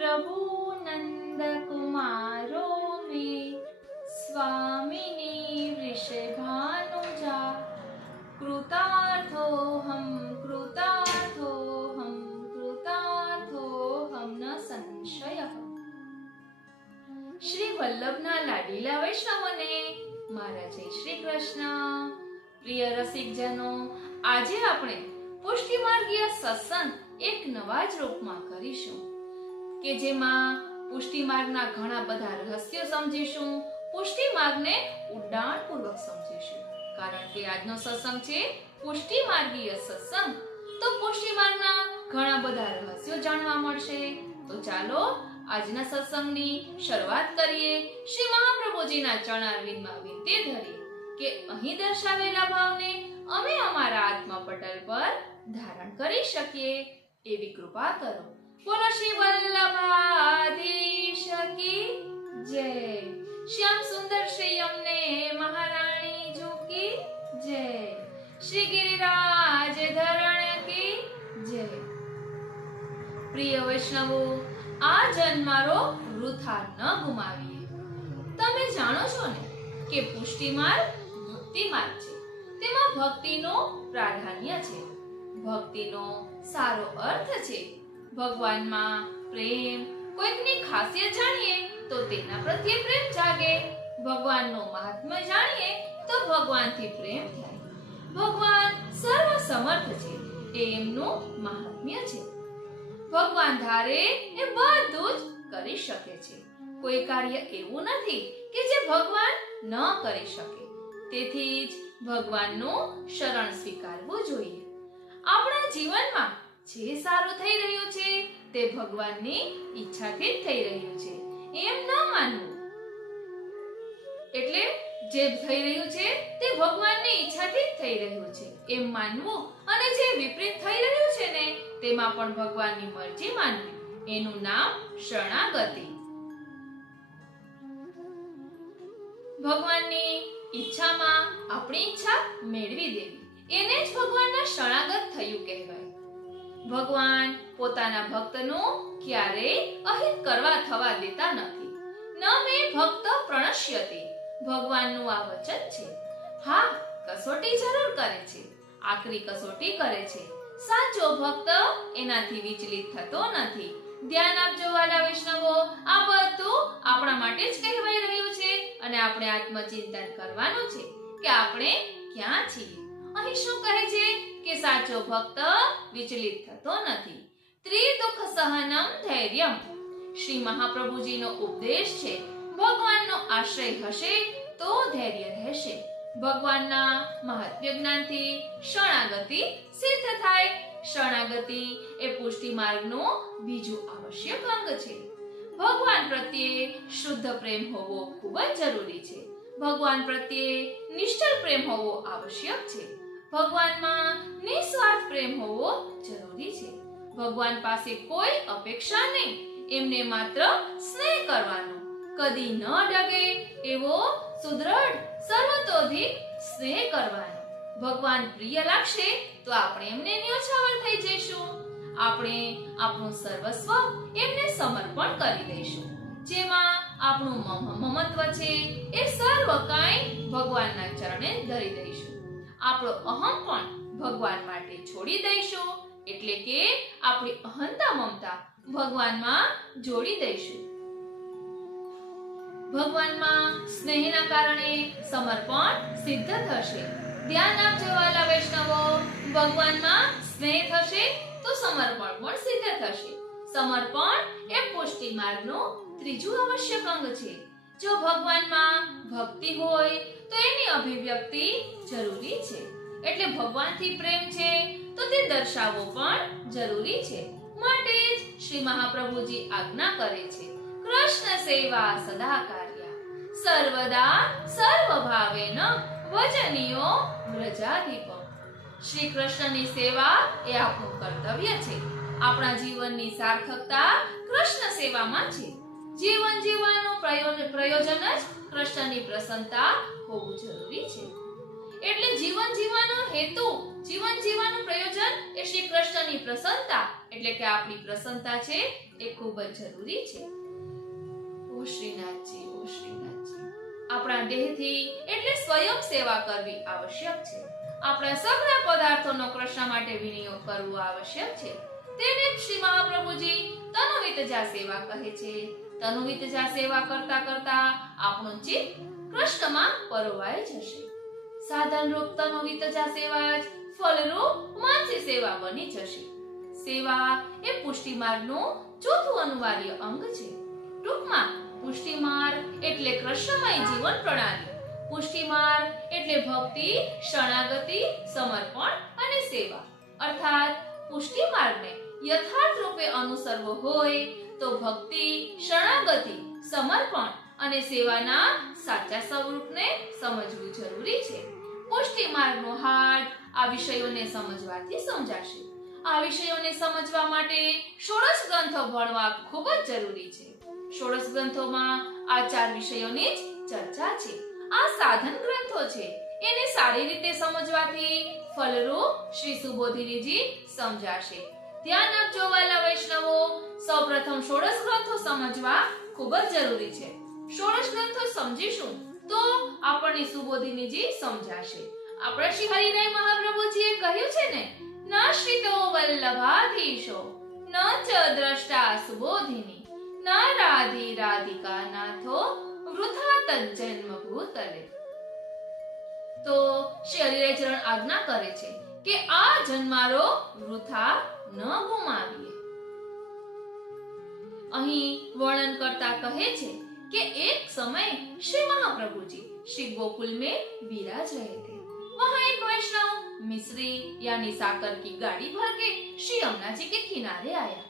प्रभु नंद कुमारो में स्वामिनी वृषभानुजा कृतार्थोऽहं कृतार्थोऽहं कृतार्थोऽहं न संशयः। શ્રી વલ્લભના લાડીલા વૈષ્ણવોને મારા જય શ્રી કૃષ્ણ। પ્રિય રસિકજનો, આજે આપણે પુષ્ટિમાર્ગીય સત્સંગ એક નવા જ રૂપમાં કરીશું કે જેમાં પુષ્ટિમાર્ગના ઘણા બધા રહસ્યો સમજીશું, પુષ્ટિમાર્ગને ઊંડાણપૂર્વક સમજીશું। કારણ કે આજનો સત્સંગ છે પુષ્ટિમાર્ગીય સત્સંગ, તો પુષ્ટિમાર્ગના ઘણા બધા રહસ્યો જાણવા મળશે। તો ચાલો આજના સત્સંગની શરૂઆત કરીએ। શ્રી મહાપ્રભુજીના ચરણારવિંદમાં વિનંતી ધરીએ કે અહીં દર્શાવેલા ભાવને અમે અમારા આત્મા પટલ પર ધારણ કરી શકીએ એવી કૃપા કરો। બોલો શ્રી વલ્લભાધીશ કી જય। શ્યામ સુંદર શ્રી અમને મહારાણી જી કી જય। શ્રી ગિરિરાજ ધરણ કી જય। પ્રિય વૈષ્ણવો, આ જન્મારો વૃથા ન ગુમાવીએ। તમે જાણો છો ને કે પુષ્ટિમાર્ગ ભક્તિ માર્ગ છે, તેમાં ભક્તિનું પ્રાધાન્ય છે। ભક્તિનો સારો અર્થ છે ભગવાનમાં પ્રેમ। કોઈકની ખાસિયત જાણીએ તો તેના પ્રત્યે પ્રેમ જાગે, ભગવાનનો મહાત્મ્ય જાણીએ તો ભગવાનથી પ્રેમ થાય। ભગવાન સર્વ સમર્થ છે એ એમનું મહાત્મ્ય છે। ભગવાન ધારે એ બધું જ કરી શકે છે। કોઈ કાર્ય એવું નથી કે જે ભગવાન ન કરી શકે। તેથી જ ભગવાનનું શરણ સ્વીકારવું જોઈએ। આપણા જીવનમાં જે સારું થઈ રહ્યું છે તે ભગવાનની ઈચ્છાથી જ થઈ રહ્યું છે એમ ન માનવું। એટલે જે થઈ રહ્યું છે તે ભગવાનની ઈચ્છાથી જ થઈ રહ્યું છે એમ માનવું, અને જે વિપરીત થઈ રહ્યું છે ને તેમાં પણ ભગવાનની મરજી માનવી, એનું નામ શરણાગતિ। ભગવાનની ઈચ્છામાં આપણી ઈચ્છા મેળવી દેવી, એને જ ભગવાનના શરણાગત થયું કહેવાય। ભગવાન પોતાના ભક્તનું ક્યારેય અહિત કરવા થવા દેતા નથી। ન મે ભક્ત પ્રણશ્યતે, ભગવાનનું આ વચન છે। હા, કસોટી જરૂર કરે છે, આકરી કસોટી કરે છે। સાચો ભક્ત એનાથી વિચલિત થતો નથી। ધ્યાન આપજો વાલા વૈષ્ણવો, આ બધું આપણા માટે જ કહેવાય રહ્યું છે અને આપણે આત્મચિંતન કરવાનું છે કે આપણે ક્યાં છીએ। અહીં શું કહે છે કે સાચો ભક્ત વિચલિત થતો નથી। ત્રિદુઃખ સહનમ ધૈર્યમ, શ્રી મહાપ્રભુજીનો ઉપદેશ છે ભગવાનનો આશ્રય હશે તો ધૈર્ય રહેશે। ભગવાનના મહાત્મ્ય જ્ઞાનથી શરણાગતિ સિદ્ધ થાય। શરણાગતિ એ પુષ્ટિ માર્ગનું બીજું આવશ્યક અંગ છે। ભગવાન પ્રત્યે શુદ્ધ પ્રેમ હોવો ખૂબ જ જરૂરી છે। ભગવાન પ્રત્યે નિશ્ચળ પ્રેમ હોવો આવશ્યક છે। ભગવાનમાં નિસ્વાર્થ પ્રેમ હોવો જરૂરી છે। ભગવાન પાસે કોઈ અપેક્ષા નહીં, એમને માત્ર સ્નેહ કરવાનો, કદી ન ડગે એવો સુદૃઢ સર્વતોધિક સ્નેહ કરવાનો। ભગવાન પ્રિય લાગશે તો આપણે એમને ન્યોછાવર થઈ જઈશું। આપણે આપણું સર્વસ્વ એમને સમર્પણ કરી દઈશું। જેમાં આપણું મમત્વ છે એ સર્વ કાંઈ ભગવાનના ચરણે ધરી દઈશું। આપણો અહમ પણ ભગવાન માટે છોડી દઈશું, એટલે કે આપણી અહંતા મમતા ભગવાનમાં જોડી દઈશું। ભગવાનમાં સ્નેહના કારણે સમર્પણ સિદ્ધ થશે। ધ્યાન આપજો વાલા વૈષ્ણવો, ભગવાનમાં સ્નેહ થશે તો સમર્પણ પણ સિદ્ધ થશે। સમર્પણ એ પુષ્ટિ માર્ગનું ત્રીજું આવશ્યક અંગ છે। જો ભગવાનમાં ભક્તિ હોય તો એની અભિવ્યક્તિ જરૂરી છે। એટલે ભગવાનથી પ્રેમ છે તો તે દર્શાવવો પણ જરૂરી છે। માટે જ શ્રી મહાપ્રભુજી આજ્ઞા કરે છે, કૃષ્ણ સેવા સદા કાર્યા, સર્વદા સર્વભાવેન વચનીયો વ્રજાધિપમ। શ્રી કૃષ્ણની સેવા એ આપણું કર્તવ્ય છે। આપણા જીવનની સાર્થકતા કૃષ્ણ સેવામાં છે। જીવન જીવવાનું પ્રયોજન જ કૃષ્ણની પ્રસન્નતા હોવું જરૂરી છે। એટલે જીવન જીવવાનો હેતુ જીવન જીવવાનું પ્રયોજન એ શ્રી કૃષ્ણની પ્રસન્નતા એટલે કે આપણી પ્રસન્નતા છે એ ખૂબ જ જરૂરી છે. ઓ શ્રીનાથજી, ઓ શ્રીનાથજી, આપણા દેહથી એટલે સ્વયં સેવા કરવી આવશ્યક છે. આપણા સઘળા પદાર્થોનો કૃષ્ણ માટે વિનિયોગ કરવો આવશ્યક છે. તેને શ્રી મહાપ્રભુજી તનુવિતજા સેવા કહે છે. તનુવિતજા સેવા કરતા કરતા આપણું ચિત્ત કૃષ્ણમાં પરોવાઈ જશે. સાધન રૂપ તનુવિતજા સેવા જ ફલરૂપ માનસી સેવા બની જશે. સેવા એ પુષ્ટિ માર્ગનું ચોથું અનિવાર્ય અંગ છે. ટૂંકમાં પુષ્ટિ માર્ગ એટલે કૃષ્ણમય જીવન પ્રણાલી. પુષ્ટિ માર્ગ એટલે ભક્તિ, શરણાગતિ, સમર્પણ અને સેવા. અર્થાત પુષ્ટિ માર્ગને યથાર્થ રૂપે અનુસરવો હોય તો ભક્તિ, શરણાગતિ, સમર્પણ અને સેવાના સાચા સ્વરૂપને સમજવું જરૂરી છે. પુષ્ટિ માર્ગનો હાર્દ આ વિષયોને સમજવાથી સમજાશે. આ વિષયોને સમજવા માટે ષોડશ ગ્રંથો ભણવા ખૂબ જ જરૂરી છે. ષોડશ ગ્રંથોમાં આ 4 વિષયોની જ ચર્ચા છે. આ સાધન ગ્રંથો છે. એને સારી રીતે સમજવાથી ફલરૂપ શ્રી સુબોધિનીજી સમજાશે. ધ્યાન આપજો વાલા વૈષ્ણવો, સૌપ્રથમ ષોડશ ગ્રંથો સમજવા ખૂબ જ જરૂરી છે. ષોડશ ગ્રંથો સમજીશું તો આપણને સુબોધિનીજી સમજાશે. આપણા શ્રી હરિરાય મહાપ્રભુજીએ કહ્યું છે ને, નાશ્રિતો વલ્લભાધીશો ન ચ દ્રષ્ટા સુબોધિની ન રાધી રાધિકા નાથો વૃથા તજ્જન્મ ભૂતલે. તો શ્રી હરિરાય ચરણ આજ્ઞા કરે છે કે આ જન્મારો વૃથા ન ગુમાવીએ. અહીં વર્ણન કરતા કહે છે કે એક समय श्री महाप्रभु जी श्री गोकुल में विराज रहे थे. वहाँ एक वैष्णव मिश्री यानी साकर की गाड़ी भर के श्री यमुना जी के किनारे आया.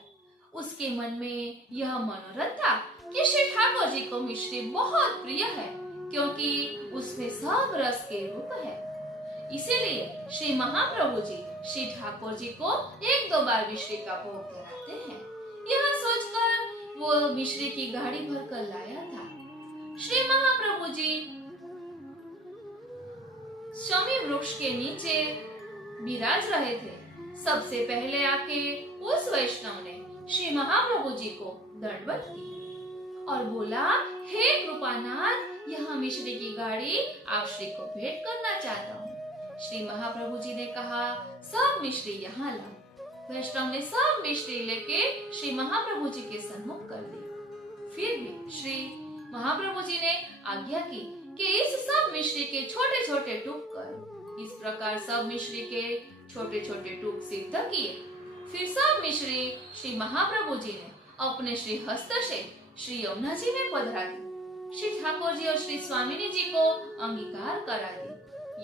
उसके मन में यह मनोरथ था कि श्री ठाकुर जी को मिश्री बहुत प्रिय है, क्योंकि उसमें सब रस के रूप है. इसीलिए श्री महाप्रभु जी श्री ठाकुर जी को 1-2 बार मिश्री का भोग कराते हैं. यह सोचकर वो मिश्री की गाड़ी भरकर लाया था. श्री महाप्रभु जी शमी वृक्ष के नीचे विराज रहे थे. सबसे पहले आके उस वैष्णव ने श्री महाप्रभु जी को दंडवत की और बोला, हे कृपानाथ, यह मिश्री की गाड़ी आप श्री को भेंट करना चाहता हूँ. श्री महाप्रभु जी ने कहा, सब मिश्री यहाँ लाओ. वैष्णव ने सब मिश्री लेके श्री महाप्रभु जी के सन्मुख कर दी. फिर भी श्री महाप्रभु जी ने आज्ञा की कि इस सब मिश्री के छोटे छोटे टुक करो. इस प्रकार सब मिश्री के छोटे छोटे टुक सिद्ध किए. फिर सब मिश्री श्री महाप्रभु जी ने अपने श्री हस्त से श्री यमुना जी में पधरा दी. श्री ठाकुर जी और श्री स्वामिनी जी को अंगीकार करा दी.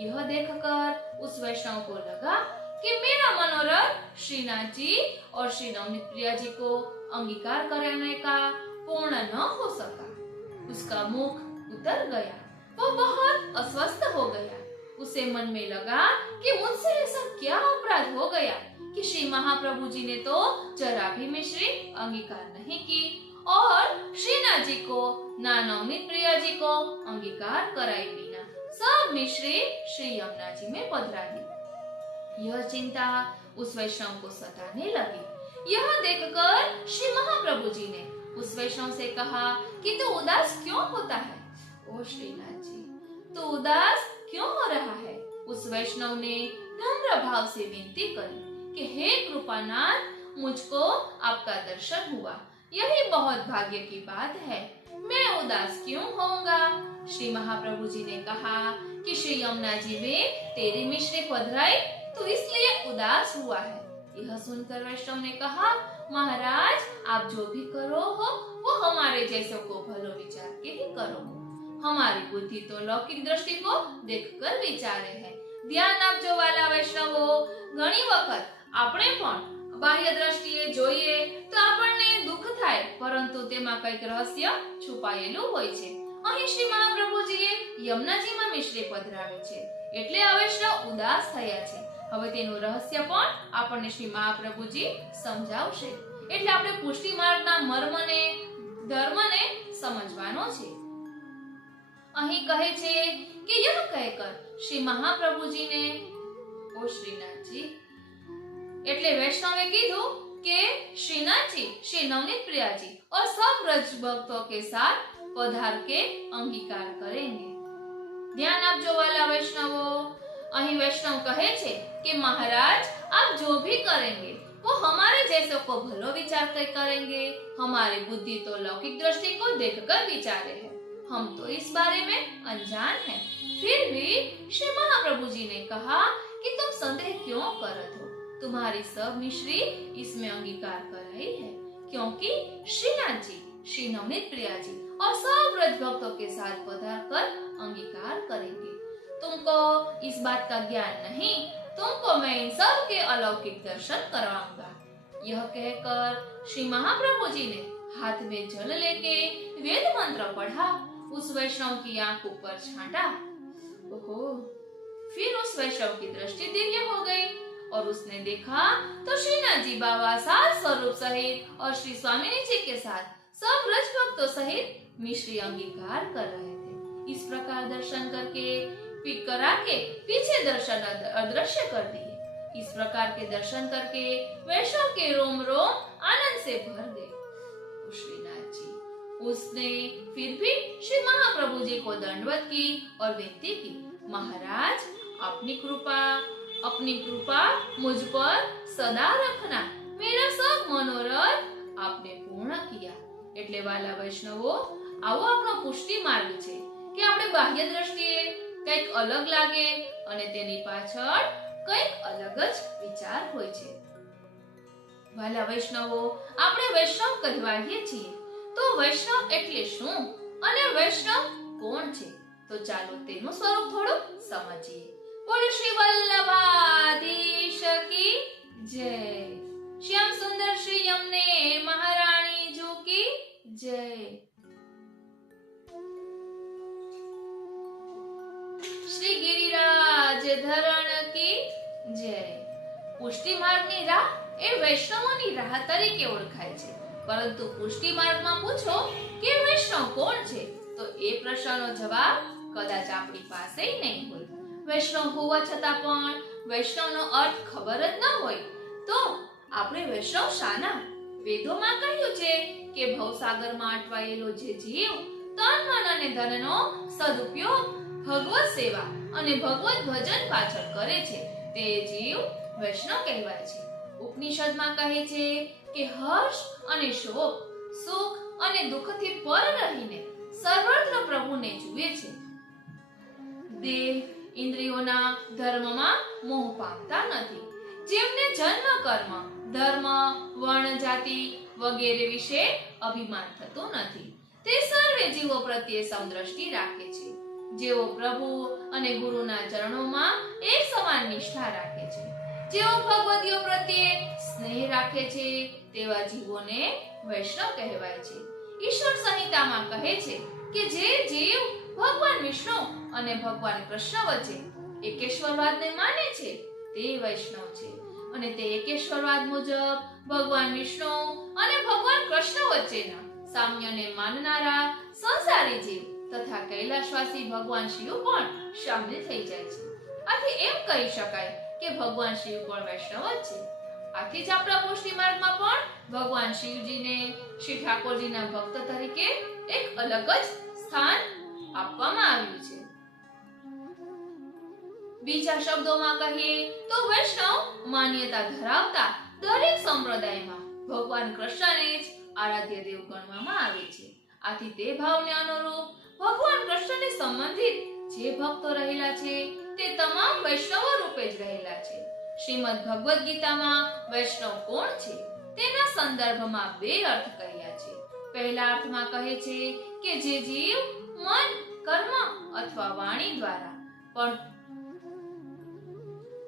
यह देखकर उस वैष्णव को लगा कि मेरा मनोरथ श्रीनाथ जी और श्री नवनीत प्रिया जी को अंगीकार कराने का पूर्ण न हो सका. उसका मुख उतर गया. वो बहुत अस्वस्थ हो गया. उसे मन में लगा कि मुझसे ऐसा क्या अपराध हो गया कि श्री महाप्रभु जी ने तो जरा भी मिश्री अंगीकार नहीं की और श्रीनाथ जी को ना नवनीत प्रिया जी को अंगीकार कराए बिना सब मिश्री श्री यमुना जी में पधरा दी. यह चिंता उस वैष्णव को सताने लगी. यह देखकर श्री महाप्रभु जी ने उस वैष्णव से कहा कि तू उदास क्यों होता है? ओ श्रीनाथ जी, तू उदास क्यों हो रहा है? उस वैष्णव ने नम्र भाव से विनती करी कि हे कृपानाथ, मुझको आपका दर्शन हुआ, यही बहुत भाग्य की बात है. मैं उदास क्यों होऊंगा? श्री महाप्रभु जी ने कहा कि श्री यमुना जी में तेरी मिश्री पधराई तो इसलिए उदास हुआ है. यह सुनकर वैष्णव ने कहा, महाराज, आप जो भी करो हो वो हमारे जैसों को भलो विचार के ही करो. हमारी बुद्धि तो लौकिक दृष्टि को देखकर विचारे है. ધ્યાન આપજો વાલા વૈષ્ણવો, ઘણી વખત આપણે પણ બાહ્ય દ્રષ્ટિએ જોઈએ તો આપણને દુઃખ થાય, પરંતુ તેમાં કંઈક રહસ્ય છુપાયેલું હોય છે. અહીં શ્રી મહાપ્રભુજીએ યમુનાજીમાં મિશ્રી પધરાવી છે એટલે આ વૈષ્ણવ ઉદાસ થયા છે. હવે તેનું રહસ્ય પણ આપણને શ્રી મહાપ્રભુજી સમજાવશે. એટલે આપણે પુષ્ટિ માર્ગના મર્મને, ધર્મને સમજવાનો છે. અહીં કહે છે કે यह कहकर श्री महाप्रभु जी ने ઓ શ્રીનાથજી, એટલે વૈષ્ણવે કીધું कि श्रीनाथ जी श्री नवनीत प्रिया जी और सब व्रज भक्तों के साथ पधार के अंगीकार करेंगे। ध्यान आपजो वाला वैष्णवो, અહીં वैष्णव कहे छे कि महाराज आप जो भी करेंगे वो हमारे जैसों को भलो विचार कर करेंगे। हमारी बुद्धि तो लौकिक दृष्टि को देखकर विचारे है, हम तो इस बारे में अनजान हैं। फिर भी श्री महाप्रभु जी ने कहा कि तुम संदेह क्यों करत हो, तुम्हारी सब मिश्री इसमें अंगीकार कर रही है, क्योंकि श्रीनाथ जी श्री नवनीत प्रिया जी और सब व्रज भक्तों के साथ पधार कर अंगीकार करेंगे। तुमको इस बात का ज्ञान नहीं, तुमको मैं इन सब के अलौकिक दर्शन करवाऊंगा। यह कहकर श्री महाप्रभु जी ने हाथ में जल लेके वेद मंत्र पढ़ा, उस वैष्णव की आंख ऊपर छांटा। ओहो, फिर उस वैष्णव की दृष्टि दिव्य हो गई और उसने देखा तो श्रीनाथ जी बाबा सात स्वरूप सहित और श्री स्वामिनी जी के साथ सब व्रज भक्तों सहित मिश्री अंगीकार कर रहे थे। इस प्रकार दर्शन करके करा के पीछे दर्शन अदृश्य कर दिए। इस प्रकार के दर्शन करके वैष्णव के रोम रोम आनंद से भर गए। श्रीनाथ जी, उसने फिर भी श्री महाप्रभु जी को दंडवत की और विनती की, महाराज अपनी कृपा मुझ पर सदा रखना, मेरा सब मनोरथ आपने पूर्ण किया। એટલે વાલા વૈષ્ણવો, આવો આપણો પુષ્ટિ માર્ગ છે કે આપણે બાહ્ય દ્રષ્ટિએ કંઈક અલગ લાગે અને તેની પાછળ કંઈક અલગ જ વિચાર હોય છે। વાલા વૈષ્ણવો, આપણે વૈષ્ણવ કહેવાઈએ છીએ, તો વૈષ્ણવ એટલે શું અને વૈષ્ણવ કોણ છે? તો ચાલો તેનું સ્વરૂપ થોડું સમજીએ। बोलो श्री वल्लभाधीश की जय, श्याम सुंदर श्री यमुने महारानी जो की जय, श्री गिरिराज धरण की जय। પુષ્ટિ માર્ગની રાહ એ વૈષ્ણવોની રાહ તરીકે ઓળખાય છે, પરંતુ પુષ્ટિ માર્ગમાં પૂછો કે વૈષ્ણવ કોણ છે, તો એ પ્રશ્નનો જવાબ કદાચ આપણી પાસે નહીં હોય। વૈષ્ણવ હોવા છતાં પણ વૈષ્ણવનો અર્થ ખબર જ ન હોય તો આપણે વૈષ્ણવ શાના? વેદોમાં કહ્યું છે કે ભવસાગરમાં અટવાયેલો જે જીવ તન મન અને ધનનો સદુપયોગ ભગવત સેવા અને ભગવત ભજન પાછળ કરે છે તે જીવ વૈષ્ણવ કહેવાય છે। ઉપનિષદમાં કહે છે કે હર્ષ અને શોક, સુખ અને દુઃખથી પર રહીને સર્વત્ર પ્રભુને જુએ છે। દેહ ઇન્દ્રિયોના ધર્મમાં મોહ પામતા નથી, જેમને જન્મ કર્મ ધર્મ વર્ણ જાતિ વગેરે વિશે અભિમાન થતું નથી, તે સર્વે જીવો પ્રત્યે સમદ્રષ્ટિ રાખે છે। જેઓ પ્રભુ અને ગુરુના ચરણોમાં એક સમાન નિષ્ઠા રાખે છે, જેઓ ભગવદીઓ પ્રત્યે સ્નેહ રાખે છે, તેવા જીવોને વૈષ્ણવ કહેવાય છે। ઈશ્વર સંહિતામાં કહે છે કે જે જીવ ભગવાન વિષ્ણુ અને ભગવાન કૃષ્ણ વચ્ચે એકેશ્વરવાદને માને છે તે વૈષ્ણવ છે, અને તે એકેશ્વરવાદ મુજબ ભગવાન વિષ્ણુ અને ભગવાન કૃષ્ણ વચ્ચેના સામ્યને માનનારા સંસારી જીવ તથા કૈલાશવાસી ભગવાન શિવ પણ શામિલ થઈ જાય છે। આથી એમ કહી શકાય કે ભગવાન શિવ પણ વૈષ્ણવ જ છે। આથી જ આપણા પુષ્ટિ માર્ગમાં પણ ભગવાન શિવજીને શ્રી ઠાકોરજીના ભક્ત તરીકે એક અલગ જ સ્થાન આપવામાં આવ્યું છે। બીજા શબ્દોમાં કહીએ તો વૈષ્ણવ માન્યતા ધરાવતા દરેક સંપ્રદાયમાં ભગવાન કૃષ્ણને જ આરાધ્ય દેવ ગણવામાં આવે છે। આથી તે ભાવને અનુરૂપ ભગવાન કૃષ્ણને સંબંધિત જે ભક્તો રહેલા છે તે તમામ વૈષ્ણવ રૂપે જ રહેલા છે। શ્રીમદ ભગવદ ગીતામાં વૈષ્ણવ કોણ છે તેના સંદર્ભમાં બે અર્થ કહ્યા છે। પહેલા અર્થમાં કહે છે કે જે જીવ મન, કર્મ અથવા વાણી દ્વારા પણ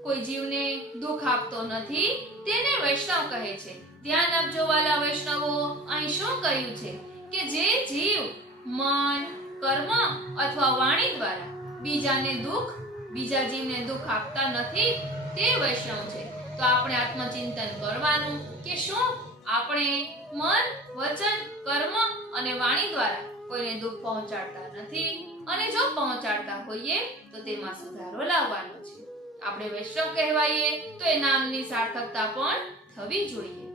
કોઈ જીવને દુઃખ આપતો નથી તેને વૈષ્ણવ કહે છે। ધ્યાન આપજો વાલા વૈષ્ણવો, અહીં શું કહ્યું છે કે જે જીવ મન, કર્મ અથવા વાણી દ્વારા બીજા જીવને દુઃખ આપતા નથી તે વૈષ્ણવ છે। તો આપણે આત્મચિંતન કરવાનું કે શું આપણે મન, વચન, કર્મ અને વાણી દ્વારા કોઈને દુઃખ પહોંચાડતા નથી, અને જો પહોંચાડતા હોઈએ તો તેમાં સુધારો લાવવાનો છે। આપણે વૈષ્ણવ કહેવાઈએ તો એ નામની સાર્થકતા પણ થવી જોઈએ.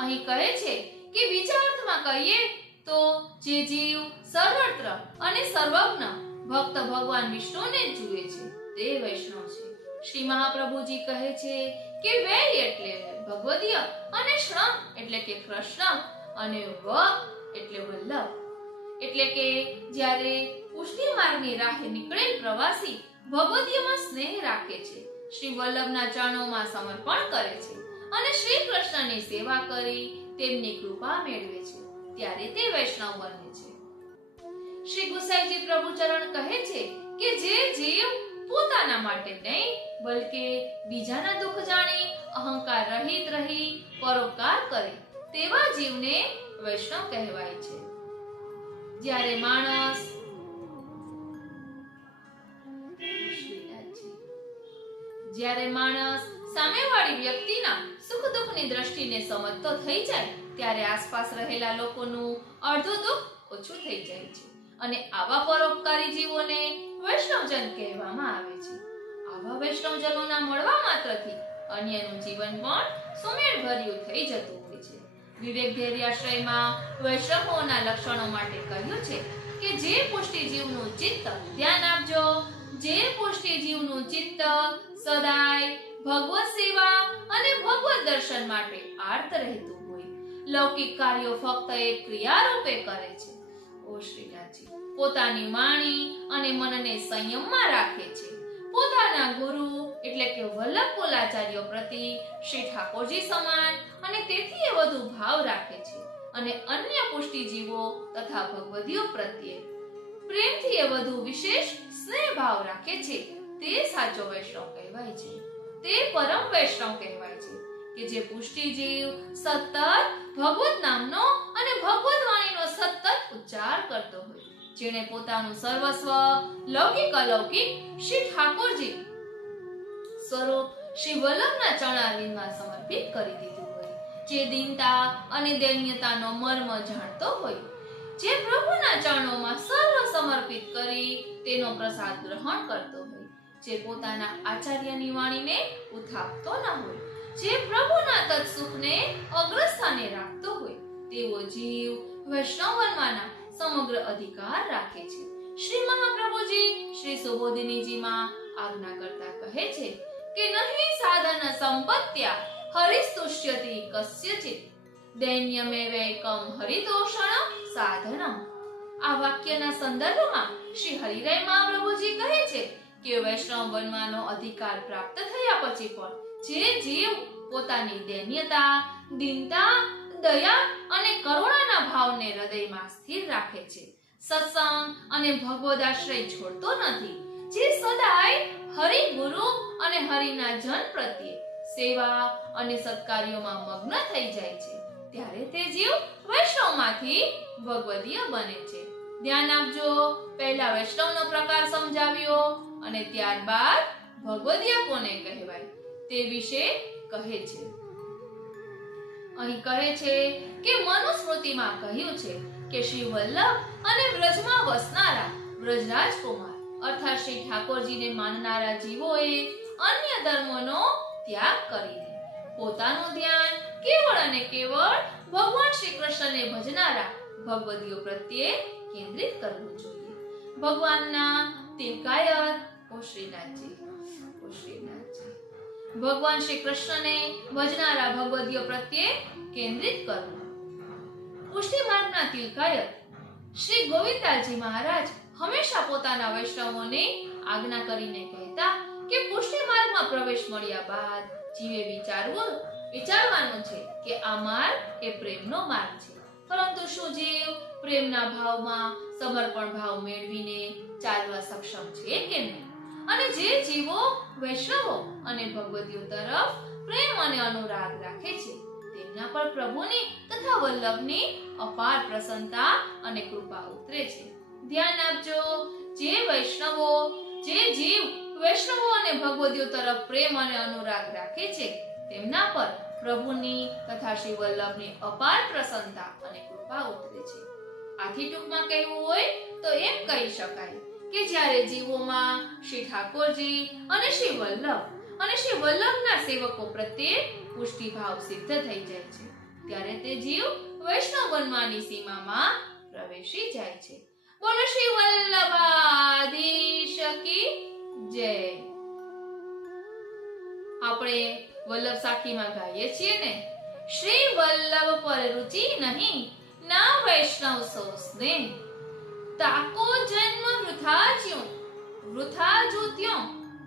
અહીં કહે છે કે બીજા અર્થમાં કહીએ તો જે જીવ સર્વત્ર અને સર્વજ્ઞ ભક્ત ભગવાન વિષ્ણુને જ જુએ છે તે વૈષ્ણવ છે. શ્રી મહાપ્રભુજી કહે છે કે વૈ એટલે ભગવદીય અને શ્રમ એટલે કે કૃષ્ણ અને વ એટલે વલ્લભ. એટલે કે જ્યારે પુષ્ટિ માર્ગની રાહે નીકળેલ પ્રવાસી ભગવદીયમાં સ્નેહ રાખે છે, શ્રી વલ્લભના ચરણોમાં સમર્પણ કરે છે અને શ્રી કૃષ્ણની સેવા કરી તેમની કૃપા મેળવે છે, ત્યારે તે વૈષ્ણવ બને છે. શ્રી ગુસાઈજી પ્રભુચરણ કહે છે કે જે જીવ પોતાના માટે નહીં બલકે બીજાના દુઃખ જાણી અહંકાર રહિત રહી પરોપકાર કરે તેવા જીવને વૈષ્ણવ કહેવાય છે. જ્યારે માણસ સામેવાળી વ્યક્તિના સુખ દુઃખની દ્રષ્ટિને સમજતો થઈ જાય ત્યારે આસપાસ રહેલા લોકોનું અડધું દુઃખ ઓછું થઈ જાય છે અને આવા પરોપકારી જીવોને વૈષ્ણવજન કહેવામાં આવે છે. આવા વૈષ્ણવજનોના મળવા માત્રથી અન્યનું જીવન પણ સુમેળભર્યું થઈ જતું હોય છે. વિવેક ધૈર્યાશ્રયમાં વૈષ્ણવોના લક્ષણો માટે કહ્યું છે કે જે પુષ્ટિ જીવનું ચિત્ત, ધ્યાન આપજો, જે પુષ્ટિ જીવનું ચિત્ત સદાય ભગવત સેવા અને ભગવત દર્શન માટે આર્ત રહેતું હોય, લૌકિક કાર્યો ફક્ત એક ક્રિયા રૂપે કરે છે. ઓ શ્રીનાથજી, પોતાની વાણી અને મનને સંયમમાં રાખે છે, પોતાના ગુરુ એટલે કે વલ્લભ કુલાચાર્ય પ્રતિ શ્રી ઠાકોરજી સમાન અને તેથી વધુ ભાવ રાખે છે અને અન્ય પુષ્ટિજીવો તથા ભગવદીઓ પ્રત્યે પ્રેમથી વધુ વિશેષ સ્નેહ ભાવ રાખે છે, તે સાચો વૈષ્ણવ કહેવાય છે. તે પરમ વૈષ્ણવ કહેવાય છે કે જે પુષ્ટિજીવ સતત ભગવત નામનો અને ભગવત વાણીનો સતત ઉચ્ચાર કરતો હોય, જેણે પોતાનું સર્વસ્વ લૌકિક અલૌકિક શ્રી ઠાકોરજી સ્વરૂપ શ્રી વલ્લભના ચરણારવિંદમાં સમર્પિત કરી દીધું હોય, જે દીનતા અને દૈન્યતાનો મર્મ જાણતો હોય, જે પ્રભુના ચરણોમાં સર્વ સમર્પિત કરી તેનો પ્રસાદ ગ્રહણ કરતો હોય, જે પોતાના આચાર્યની વાણીને ઉથાપતો ન હોય, જે પ્રભુના તત્સુખને અગ્રસ્થાને રાખતો હોય તેવો જીવ વૈષ્ણવ બનવાના સમગ્ર અધિકાર રાખે છે. શ્રી મહાપ્રભુજી શ્રી સુબોધિનીજીમાં આજ્ઞા કરતા કહે છે કે નહીં સાધન સંપત્ત્યા હરિસ્તુષ્યતિ કસ્યચિત દૈન્યમેવૈકમ હરિદોષણ સાધનમ. આ વાક્યના સંદર્ભમાં શ્રી હરિરાય મહાપ્રભુજી કહે છે કે વૈષ્ણવ બનવાનો અધિકાર પ્રાપ્ત થયા પછી પણ જે જીવ પોતાની દૈન્યતા, દીનતા, દયા અને કરુણાના ભાવને હૃદયમાં સ્થિર રાખે છે, સત્સંગ અને ભગવદાશ્રય છોડતો નથી, જે સદાય હરિ ગુરુ અને હરિના જન પ્રત્યે સેવા અને સત્કાર્યોમાં મગ્ન થઈ જાય છે, ત્યારે તે જીવ વૈષ્ણવમાંથી ભગવદીય બને છે. ધ્યાન આપજો, પહેલા વૈષ્ણવનો પ્રકાર સમજાવ્યો અને ત્યારબાદ ભગવદીય કોને કહેવાય તે વિશે કહે છે. અહીં કહે છે કે મનુસ્મૃતિમાં કહ્યું છે કે શ્રી વલ્લભ અને વ્રજમાં વસનારા વ્રજરાજકુમાર અર્થાત શ્રી ઠાકોરજીને માનનારા જીવોએ અન્ય ધર્મોનો ત્યાગ કરીને પોતાનું ધ્યાન કેવળ અને કેવળ ભગવાન શ્રી કૃષ્ણને ભજનારા ભગવદીઓ પ્રત્યે કેન્દ્રિત કરવું જોઈએ. ભગવાનના તિલકાયત ઓ શ્રીનાથજી, ઓ શ્રીનાથજી, ભગવાન શ્રી કૃષ્ણને ભજનારા ભગવદીઓ પ્રત્યે કેન્દ્રિત કરવું. પુષ્ટિ માર્ગના તિલકાયત શ્રી ગોવિંદાજી મહારાજ હંમેશા પોતાના વૈષ્ણવોને આજ્ઞા કરીને કહેતા કે પુષ્ટિ માર્ગમાં પ્રવેશ મળ્યા બાદ જીવે વિચારવાનું છે કે આ માર્ગ એ પ્રેમનો માર્ગ છે, પરંતુ શું જીવ પ્રેમના ભાવમાં સમર્પણ ભાવ મેળવીને ચાલવા સક્ષમ છે કે નહીં? અને જે જીવો વૈષ્ણવો અને ભગવદીઓ તરફ પ્રેમ અને અનુરાગ રાખે છે તેમના પર પ્રભુની તથા વલ્લભની અપાર પ્રસન્નતા અને કૃપા ઉતરે છે. ધ્યાન આપજો, જે જીવ વૈષ્ણવો અને ભગવદીઓ તરફ પ્રેમ અને અનુરાગ રાખે છે તેમના પર પ્રભુની તથા શ્રી વલ્લભની અપાર પ્રસન્નતા અને કૃપા ઉતરે છે. આથી ટૂંકમાં કહેવું હોય તો એમ કહી શકાય કે જ્યારે જીવોમાં શ્રી ઠાકોરજી અને શ્રી વલ્લભના સેવકો પ્રત્યે પુષ્ટિભાવ સિદ્ધ થઈ જાય છે, ત્યારે તે જીવ વૈષ્ણવ બનવાની સીમામાં પ્રવેશી જાય છે. બોલો શ્રી વલ્લભાધીશ કી જય. આપણે વલ્લભ સાખીમાં ગાઈએ છીએ ને, શ્રી વલ્લભ પર રુચિ નહીં, ના વૈષ્ણવ સો સ્નેહ, તાકો જન્મ વૃથા જૂત્યો,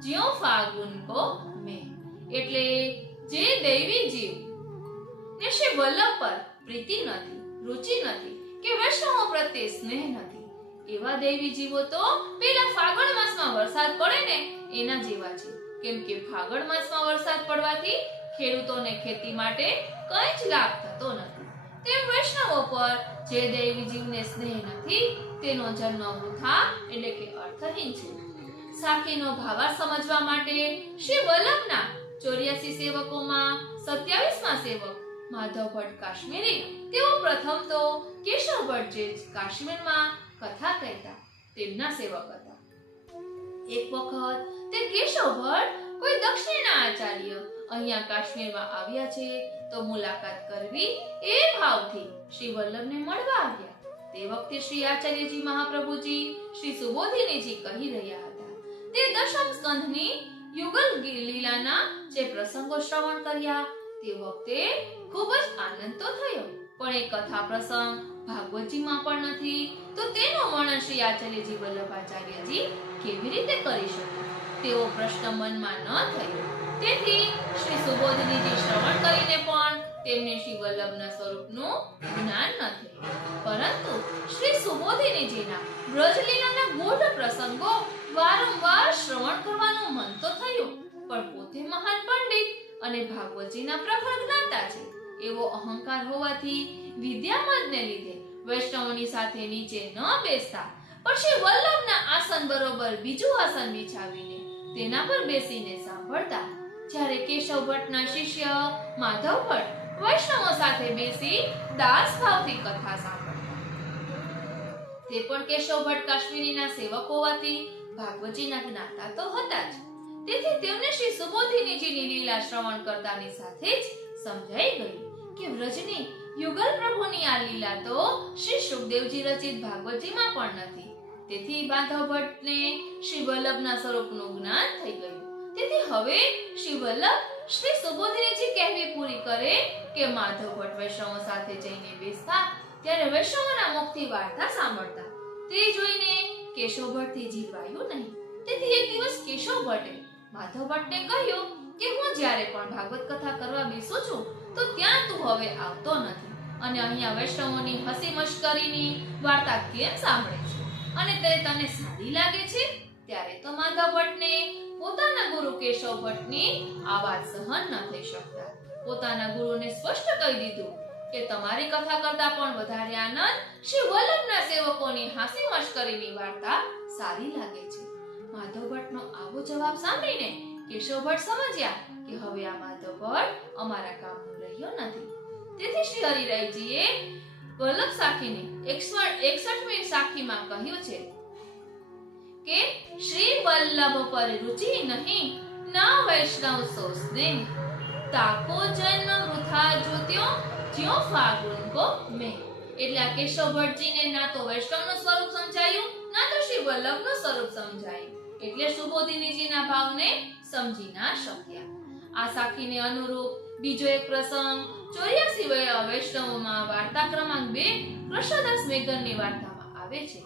જ્યો ફાગુન કો મેં. એટલે જે દૈવી જીવ ને શ્રી વલ્લભ પર પ્રીતિ નથી, રુચિ નથી કે વૈષ્ણવો પ્રત્યે સ્નેહ નથી, એવા દૈવી જીવો તો પેલા ફાગણ માસમાં વરસાદ પડે ને એના જેવા છે. કેમ કે ફાગણ માસમાં વરસાદ પડવાથી ખેડૂતોને ખેતી માટે કંઈ જ લાભ થતો નથી. તેમ વૈષ્ણવો પર જે દૈવી જીવને સ્નેહ નથી તેનો જન્મ વૃથા એટલે કે અર્થહીન છે. સાખીનો ભાવાર્થ સમજવા માટે શ્રી વલ્લભના 84 સેવકોમાં 27મા સેવક માધવ ભટ્ટ કાશ્મીરી, તેઓ પ્રથમ તો કેશવ ભટ્ટ જે કાશ્મીરમાં કથા કહેતા તેમના સેવક હતા. એક વખત તે કેશવ ભટ્ટ કોઈ દક્ષિણા આચાર્ય અહીંયા કાશ્મીરમાં આવ્યા છે તો મુલાકાત કરવી એ ભાવથી શ્રી વલ્લભને મળવા આવ્યા. તે વખતે શ્રી આચાર્યજી મહાપ્રભુજી શ્રી સુબોધિનીજી કહી રહ્યા હતા. તે દશમ સ્કંધની યુગલ લીલાના જે પ્રસંગો શ્રવણ કર્યા તે વખતે ખૂબ જ આનંદ તો થયો, પણ એ કથા પ્રસંગ ભાગવતજીમાં પણ નથી, તો તેનો વર્ણન શ્રી આચાર્યજી વલ્લભાચાર્યજી કેવી રીતે કરી શકે? તેવો પ્રશ્ન મનમાં ન થયો. તેથી શ્રી સુબોધિનીજી શ્રવણ કરીને પણ તેમને શ્રી વલ્લભના સ્વરૂપનું જ્ઞાન ન થયું, પરંતુ શ્રી સુબોધિનીજીના બ્રજલીલાના ગૂઢ પ્રસંગો વારંવાર શ્રવણ કરવાનું મન તો થયું, પણ પોતે મહાન પંડિત અને ભાગવતજીના પ્રખર જ્ઞાતા છે એવો અહંકાર હોવાથી વિદ્યામદને લીધે વૈષ્ણવની સાથે નીચે ન બેસતા પછી વલ્લભના આસન બરોબર બીજું આસન બિછાવીને તેના પર બેસીને સાંભળતા. જ્યારે કેશવ ભટ્ટના શિષ્ય માધવ ભટ્ટ વૈષ્ણવો સાથે બેસી દાસ ભાવથી કથા સાંભળતા. તે પણ કેશવ ભટ્ટ કાશ્મીરીના સેવક હોવાથી ભાગવતજીના જ્ઞાતા તો હતા જ, તેથી તેમને શ્રી સુબોધિનીજીની લીલા શ્રવણ કરતાની સાથે જ સમજાઈ ગયું કે વ્રજની યુગલ પ્રભુની આ લીલા તો શ્રી સુખદેવજી રચિત ભાગવતજીમાં પણ નથી. તેથી માધવ ભટ્ટને શ્રી વલ્લભના સ્વરૂપનું જ્ઞાન થઈ ગયું. તેથી હવે શ્રી વલ્લભ શ્રી સુબોધિનીજી કહેવી પૂરી કરે કે માધવ ભટ્ટ વૈષ્ણવો સાથે જઈને બેસતા ત્યારે વૈષ્ણવોના મુખથી વાર્તા સાંભળતા. તે જોઈને કેશવ ભટ્ટથી જીવાયું નહીં. તેથી એક દિવસ કેશવ ભટ્ટે માધવ ભટ્ટને કહ્યું કે હું જ્યારે પણ ભાગવત કથા કરવા બેસું છું તો ત્યાં તું હવે આવતો નથી અને અહીંયા વૈષ્ણવોની હસી મશ્કરીની વાર્તા કેમ સાંભળે છે અને તે તને સારી લાગે છે? ત્યારે તો માધવ ભટ્ટને પોતાના ગુરુ કેશવ ભટ્ટની આ વાત સહન ન થઈ શકતા. પોતાના ગુરુને સ્પષ્ટ કહી દીધું કે તમારી કથા કરતા પણ વધારે આનંદ શ્રી વલ્લભના સેવકોની હાસી મશ્કરીની વાર્તા સારી લાગે છે. માધવ ભટ્ટનો આવો જવાબ સાંભળીને કેશવ ભટ્ટ સમજ્યા કે હવે આ માધવ ભટ્ટ અમારા કામનું રહ્યો નથી. તેથી શ્રી હરિરાયજીએ વલ્લભ સાખીની 61મી સાખીમાં કહ્યું છે કે શ્રી વલ્લભ પર રુચિ નહીં, ના વૈષ્ણવ સો સ્નેહ, તાકો જન્મ વૃથા જૂત્યો, જ્યો ફાગુન કો મેં. એટલે આ કેશવ ભટ્ટજીને ના તો વૈષ્ણવનું સ્વરૂપ સમજાયું, ના તો શ્રી વલ્લભનું સ્વરૂપ સમજાયું, એટલે સુબોધિનીજીના ભાવને સમજી ના શક્યા. આ સાખીને અનુરૂપ બીજો એક પ્રસંગ 84 વૈષ્ણવોમાં વાર્તા ક્રમાંક 2 કૃષ્ણદાસ મેઘનની વાર્તામાં આવે છે.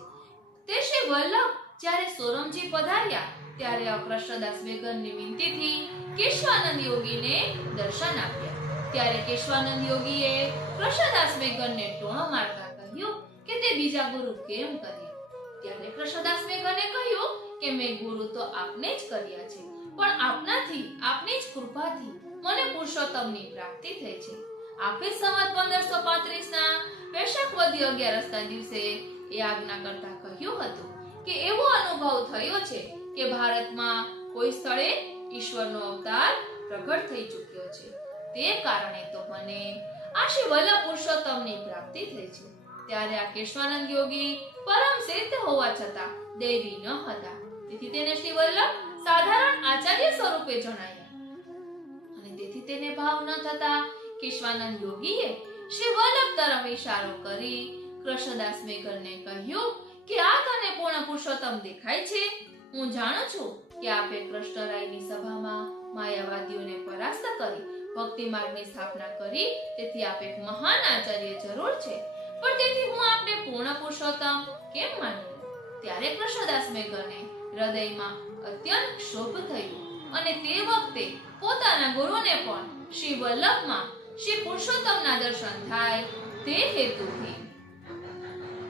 તે શ્રી વલ્લભ જ્યારે સોરમજી પધાર્યા ત્યારે કૃષ્ણદાસ મેઘનની વિનંતીથી કેશવાનંદ યોગીને દર્શન આપ્યા. ત્યારે કેશવાનંદ યોગીએ કૃષ્ણદાસ મેઘનને ટોણો મારતા કહ્યું કે તે બીજા ગુરુ કેમ કર્યા? ત્યારે કૃષ્ણદાસ મેઘને કહ્યું કે મેં ગુરુ તો આપને જ કર્યા છે, પણ આપનાથી, આપની જ કૃપાથી મને પુરુષોત્તમની પ્રાપ્તિ થઈ છે. આપે સંવત 1535ના વૈશાખ વદ 11ના દિવસે એ આજ્ઞા કરતા કહ્યું હતું કે એવો અનુભવ થયો છે કે ભારતમાં કોઈ સ્થળે ઈશ્વરનો અવતાર પ્રગટ થઈ ચૂક્યો છે. તે કારણે તો મને આ શ્રી વલ્લભ પુરુષોત્તમની પ્રાપ્તિ થઈ છે. ત્યારે આ કેશવાનંદ યોગી પરમ સિદ્ધ હોવા છતાં દૈવી ન હતા. તેથી તેને શ્રી વલ્લભ સાધારણ આચાર્ય સ્વરૂપે જણાયા. અને તેથી તેને ભાવ ન થતા કેશવાનંદ યોગીએ શ્રી વલ્લભ તરફ ઈશારો કરી કૃષ્ણદાસ મેઘરને કહ્યું કે આ તને પૂર્ણ પુરુષોત્તમ દેખાય છે. હું જાણું છું કે આપે કૃષ્ણરાયની સભામાં માયાવાદીઓને પરાસ્ત કરી ભક્તિ માર્ગની સ્થાપના કરી, તેથી આપ એક મહાન આચાર્ય જરૂર છે, પણ તેથી હું આપને પૂર્ણ પુરુષોત્તમ કેમ માની? ત્યારે કૃષ્ણદાસ મેઘરને હૃદયમાં અત્યંત ક્ષોભ થયું અને તે વખતે પોતાના ગુરુને પણ શ્રી વલ્લભમાં શ્રી પુરુષોત્તમના દર્શન થાય તે હેતુથી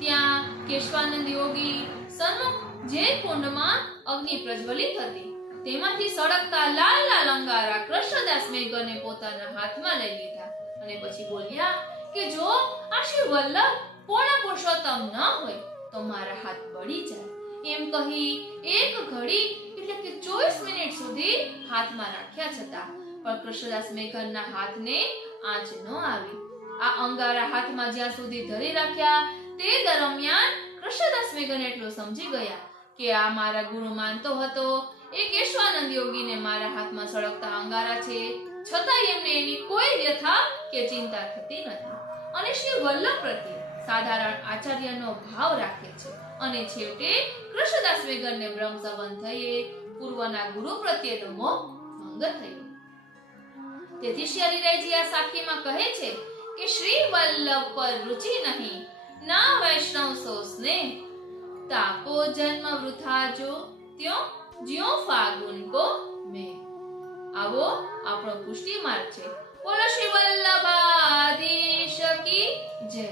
ત્યાં કેશવાનંદ યોગી સન્મુખ જે કુંડમાં અગ્નિ પ્રજ્વલિત હતી તેમાંથી સળગતા લાલ લાલ અંગારા કૃષ્ણદાસ મેઘરને પોતાના હાથમાં લઈ લીધા અને પછી બોલ્યા કે જો આ શ્રી વલ્લભ પૂર્ણ પુરુષોત્તમ ન હોય તો મારા હાથ બળી જાય. એમ કહી એક ઘડી એટલે કે 24 મિનિટ સુધી હાથમાં રાખ્યા છતાં પણ કૃષ્ણદાસ મેઘરના હાથને આંચ ન આવી. આ અંગારા હાથમાં જ્યાં સુધી ધરી રાખ્યા તે દરમિયાન કૃષ્ણદાસ મેઘર એટલું સમજી ગયા કે આ મારા ગુરુ માનતો હતો એ કેશવાનંદ યોગીને મારા હાથમાં સળગતા અંગારા છે, છતાં એમને એની કોઈ વ્યથા કે ચિંતા થતી નથી અને શ્રી વલ્લભ પ્રત્યે સાધારણ આચાર્યનો ભાવ રાખે છે. અને છેવટે કૃષ્ણદાસ મેઘરને બ્રહ્મ સંબંધ થયે પૂર્વના ગુરુ પ્રત્યેનો મોહ ભંગ થયો. તેથી શ્રી હરિરાયજી આ સાખીમાં કહે છે કે શ્રી વલ્લભ પર રુચિ નહીં, ના વૈષ્ણવ સો સ્નેહ, તાકો જન્મ વૃથા જો ત્યો જ્યો ફાગુન કો મેં. આવો આપણો પુષ્ટિ માર્ગ છે. બોલો શ્રી વલ્લભાધીશ કી જય.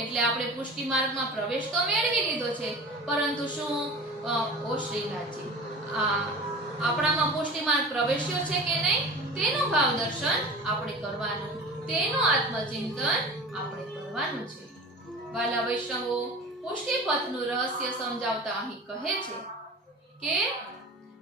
એટલે આપણે પુષ્ટિ માર્ગમાં પ્રવેશ તો મેળવી લીધો છે, પરંતુ શું ઓ શ્રીનાથજી આપણામાં પુષ્ટિ માર્ગ પ્રવેશ્યો છે કે નહીં તેનું ભાવ દર્શન આપણે કરવાનું, તેનું આત્મચિંતન આપણે કરવાનું છે. વાલા વૈષ્ણવો, પુષ્ટિ પથનું રહસ્ય સમજાવતા અહીં કહે છે કે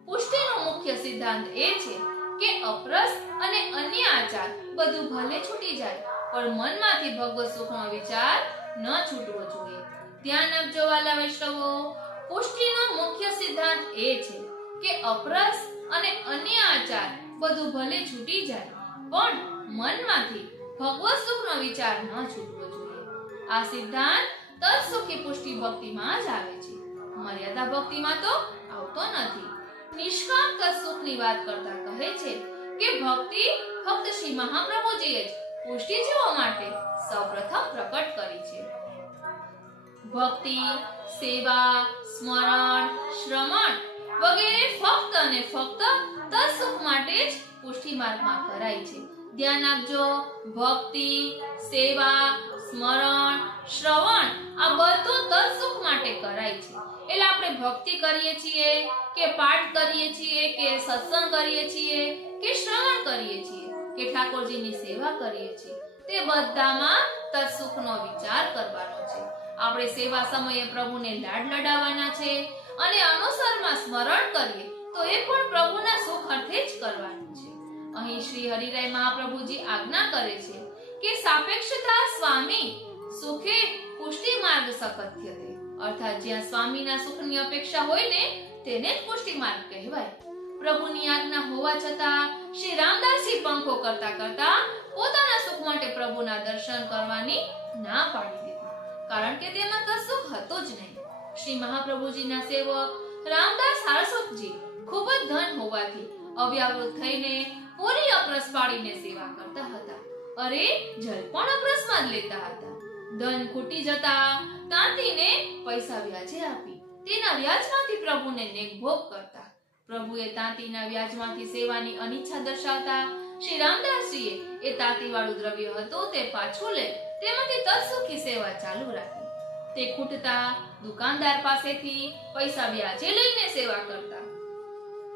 પુષ્ટિનો મુખ્ય સિદ્ધાંત એ છે કે અપરસ અને અન્ય આચાર બધું ભલે છૂટી જાય પણ મનમાંથી ભગવત સુખનો વિચાર ન છૂટવો જોઈએ. ધ્યાન આપજો વાલા વૈષ્ણવો, પુષ્ટિનો મુખ્ય સિદ્ધાંત એ છે કે અપરસ અને અન્ય આચાર બધું ભલે છૂટી જાય પણ મનમાંથી ભગવત સુખનો વિચાર ન છૂટવો જોઈએ. આ સિદ્ધાંત તત્સુખી પુષ્ટિ ભક્તિમાં જ આવે છે, મર્યાદા ભક્તિમાં તો આવતો નથી. નિષ્કામ તત્સુખની વાત કરતા કહે છે કે ભક્તિ ફક્ત શ્રી મહાપ્રભુજીએ જ પુષ્ટિ જીવો માટે સૌપ્રથમ પ્રકટ કરી છે. ભક્તિ, સેવા, સ્મરણ, શ્રવણ વગેરે ફક્ત અને ફક્ત તત્સુખ માટે જ પુષ્ટિ માર્ગમાં કરાય છે. ધ્યાન આપજો, ભક્તિ, સેવા, સ્મરણ, શ્રવણ આ બધું તત્સુખ માટે કરાય છે. એટલે આપણે ભક્તિ કરીએ છીએ કે પાઠ કરીએ છીએ કે સત્સંગ કરીએ છીએ કે શ્રવણ કરીએ છીએ કે ઠાકોરજીની સેવા કરીએ છીએ, તે બધામાં તત્સુખનો વિચાર કરવાનો છે. આપણે સેવા સમયે પ્રભુને લાડ લડાવવાના છે અને અનુસરમાં સ્મરણ કરીએ તો એ પણ પ્રભુના સુખ અર્થે જ કરવાનું છે. અહીં શ્રી હરિરાય મહાપ્રભુજી આજ્ઞા કરે છે કે સાપેક્ષતા સ્વામી સુખે પુષ્ટિ માર્ગ સકથ્યતે, અર્થાત જ્યાં સ્વામીના સુખની અપેક્ષા હોય ને તેને જ પુષ્ટિ માર્ગ કહેવાય. પ્રભુની આજ્ઞા હોવા છતાં શ્રી રામદાસજી પંખો કરતા કરતા પોતાના સુખ માટે પ્રભુના દર્શન કરવાની ના પાડી દીધી, કારણ કે તેમાં તત્સુખ હતો જ નહીં. શ્રી મહાપ્રભુજીના સેવક રામદાસ હારસુખજી ખૂબ જ ધન હોવાથી અવ્યાવૃત થઈને પૂરી અપરસ પાડીને સેવા કરતા હતા. અરે જલ પણ અપરસમાં જ લેતા હતા. ધન ખૂટી જતા તાંતીને પૈસા વ્યાજે આપી તેના વ્યાજમાંથી પ્રભુને નેકભોગ કરતા. પ્રભુએ તાંતીના વ્યાજમાંથી સેવાની અનિચ્છા દર્શાવતા શ્રી રામદાસજીએ એ તાંતીવાળું દ્રવ્ય હતું તે પાછું લઈ તેમાંથી તત્સુખી સેવા ચાલુ રાખી. તે ખૂટતા દુકાનદાર પાસેથી પૈસા વ્યાજે લઈને સેવા કરતા.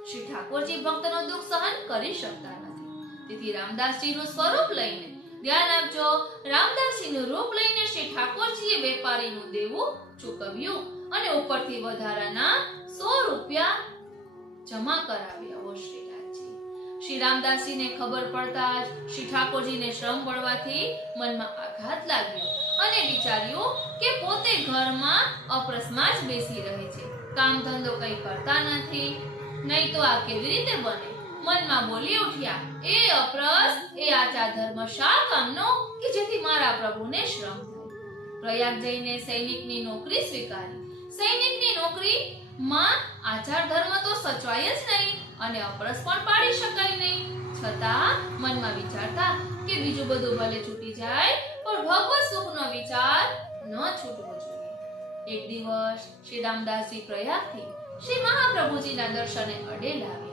શ્રી ઠાકોરજી ભક્તનો દુઃખ સહન કરી શકતા નથી, તેથી રામદાસજીનું સ્વરૂપ લઈને, ધ્યાન આપજો, રામદાસજીનું રૂપ લઈને શ્રી ઠાકોરજીએ વેપારીનું દેવું ચૂકવ્યું અને ઉપરથી વધારાના 100 રૂપિયા જમા કરાવ્યા. ઓ શ્રીનાથજી, શ્રી રામદાસજીને ખબર પડતા જ શ્રી ઠાકોરજીને શ્રમ પડવાથી મનમાં આઘાત લાગ્યો અને વિચાર્યું કે પોતે ઘરમાં અપરસમાં જ બેસી રહે છે, કામ ધંધો કઈ કરતા નથી, નહીં તો આ કેવી રીતે બને? મનમાં બોલી ઉઠ્યા, એ અપ્રસ, એ આચાર ધર્મ શા કામનો કે જેથી મારા પ્રભુને શ્રમ થાય? પ્રયાગ જઈને સૈનિકની નોકરી સ્વીકારી. સૈનિકની નોકરી માં આચાર ધર્મ તો સચવાય જ નહીં અને અપરસ પણ પાડી શકાય નહીં. છતાં મનમાં વિચારતા કે બીજું બધું ભલે છૂટી જાય પણ ભગવત સુખનો વિચાર ન છૂટવો જોઈએ. એક દિવસ શ્રી રામદાસજી પ્રયાગથી શ્રી મહાપ્રભુજીના દર્શને અડેલ આવ્યા.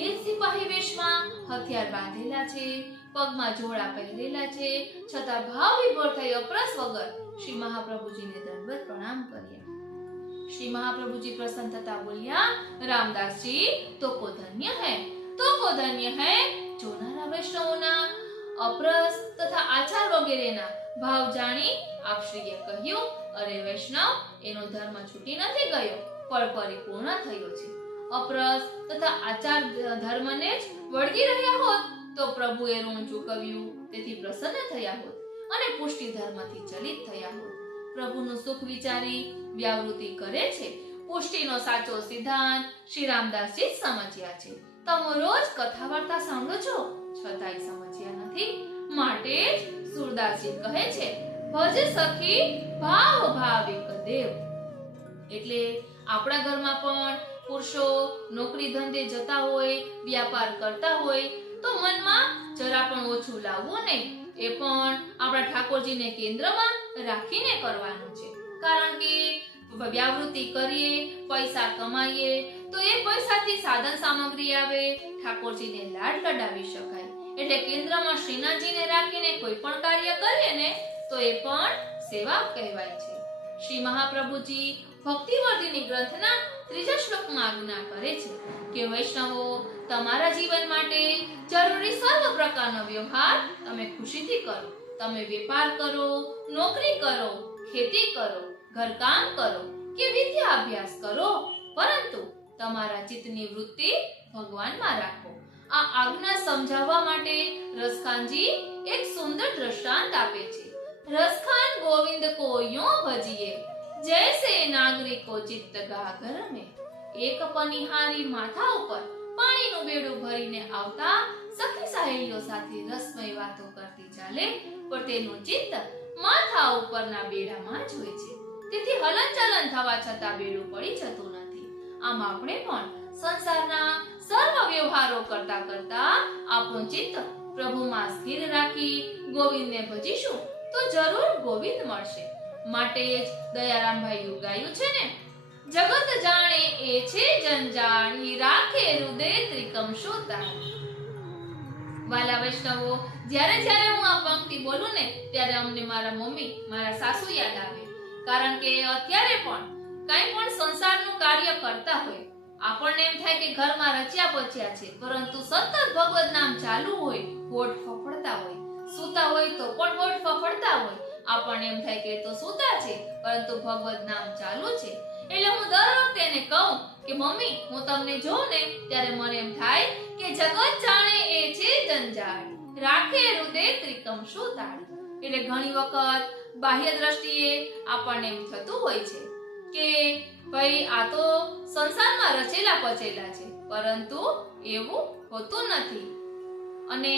એક સિપાહી વેશમાં હથિયાર બાંધેલા છે, પગમાં જોડા પહેરેલા છે, છતાં ભાવ વિભોર થઈ અપરસ વગર શ્રી મહાપ્રભુજીને દંડવત પ્રણામ કર્યા. શ્રી મહાપ્રભુજી પ્રસન્ન થતા બોલ્યા, રામદાસજી તો કો ધન્ય હૈ, તો કો ધન્ય હૈ. જોનારા વૈષ્ણવોના અપરસ તથા આચાર વગેરેના ભાવ જાણી આપ શ્રીએ કહ્યું, અરે વૈષ્ણવ, એનો ધર્મ છૂટી નથી ગયો પણ પરિપૂર્ણ થયો છે. અપરસ તથા આચાર ધર્મને જ વળગી રહ્યા હોત તો પ્રભુએ ઋણ ચૂકવ્યું, તેથી પ્રસન્ન થયા હોત અને પુષ્ટિ ધર્મથી ચલિત થયા હોત. પ્રભુનું સુખ વિચારી વ્યાવૃત્તિ કરે છે. પુષ્ટિનો સાચો સિદ્ધાંત શ્રી રામદાસજી સમજ્યા છે. તમે રોજ કથા વાર્તા સાંભળો છો, છતાંય સમજ્યા નથી. માટે જ સુરદાસજી કહે છે, ભજ સખી ભાવ ભાવિક દેવ. એટલે આપણા ઘરમાં પણ પુરુષો નોકરી ધંધે જતા હોય, વ્યાપાર કરતા હોય તો મનમાં જરા પણ ઓછું લાવવું નહીં. એ પણ આપણા ઠાકોરજીને કેન્દ્રમાં રાખીને કરવાનું છે. કારણ કે વ્યાવૃત્તિ કરીએ, પૈસા કમાઈએ તો એ પૈસાથી સાધન સામગ્રી આવે, ઠાકોરજીને લાડ લડાવી શકાય. એટલે કેન્દ્રમાં શ્રીનાથજીને રાખીને કોઈ પણ કાર્ય કરીએ ને તો એ પણ સેવા કહેવાય છે. શ્રી મહાપ્રભુજી ભક્તિવર્ધિની ગ્રંથના 3જા શ્લોકમાં આજ્ઞા કરે છે કે વૈષ્ણવો, તમારા જીવન માટે જરૂરી સર્વ પ્રકારનો વ્યવહાર તમે ખુશીથી કરો. તમે વેપાર કરો, નોકરી કરો, ખેતી કરો, ઘરકામ કરો કે વિદ્યા અભ્યાસ કરો, પરંતુ તમારા ચિત્તની વૃત્તિ ભગવાનમાં રાખો. આ આજ્ઞા સમજાવવા માટે રસખાનજી એક સુંદર દ્રષ્ટાંત આપે છે. રસખાન ગોવિંદ કો યો ભજીએ જૈસે નાગરિકો ચિત્ત ગાગર में. એક પનિહારી માથા ઉપર પાણીનું બેડું ભરીને આવતા સખી સહેલીઓ સાથે રસમય વાતો કરતી ચાલે, પણ તેનું ચિત્ત માથા ઉપરના બેડામાં જ હોય છે. તેથી હલનચલન થવા છતાં બેડું પડી જતું નથી. આમ આપણે પણ સંસારના સર્વ વ્યવહારો કરતા કરતા આપણું ચિત્ત પ્રભુમાં સ્થિર રાખી ગોવિંદને ભજીશું તો જરૂર ગોવિંદ મળશે. માટે જ દયારામભાઈએ ગાયું છે ને, જગત જાણે એ છે જંજાળ, ઈ રાખે હૃદય ત્રિકમ શોતા. વાલા વૈષ્ણવો, જ્યારે જ્યારે હું આ પંક્તિ બોલું ને ત્યારે અમને મારા મમ્મી, મારા સાસુ યાદ આવે. કારણ કે અત્યારે પણ કંઈ પણ સંસારનું કાર્ય કરતા હોય, આપણને એમ થાય કે ઘરમાં રચ્યા પચ્યા છે, પરંતુ સતત ભગવત નામ ચાલુ હોય, હોઠ ફફડતા હોય, સૂતા હોય તો પણ હોઠ ફફડતા હોય. આપણને એમ થાય કે તો સૂતા છે પરંતુ ભગવત નામ ચાલુ છે. એટલે હું દર વખતે એને કહું કે મમ્મી, હું તમને જોઉં ને ત્યારે મને એમ થાય કે જગત જાણે એ છે જંજાળ, રાખે હૃદય ત્રિકમ શોતાળી. એટલે ઘણી વખત બાહ્ય દ્રષ્ટિએ આપણને એમ થતું હોય છે કે ભાઈ આ તો સંસારમાં રચેલા પચેલા છે, પરંતુ એવું હોતું નથી. અને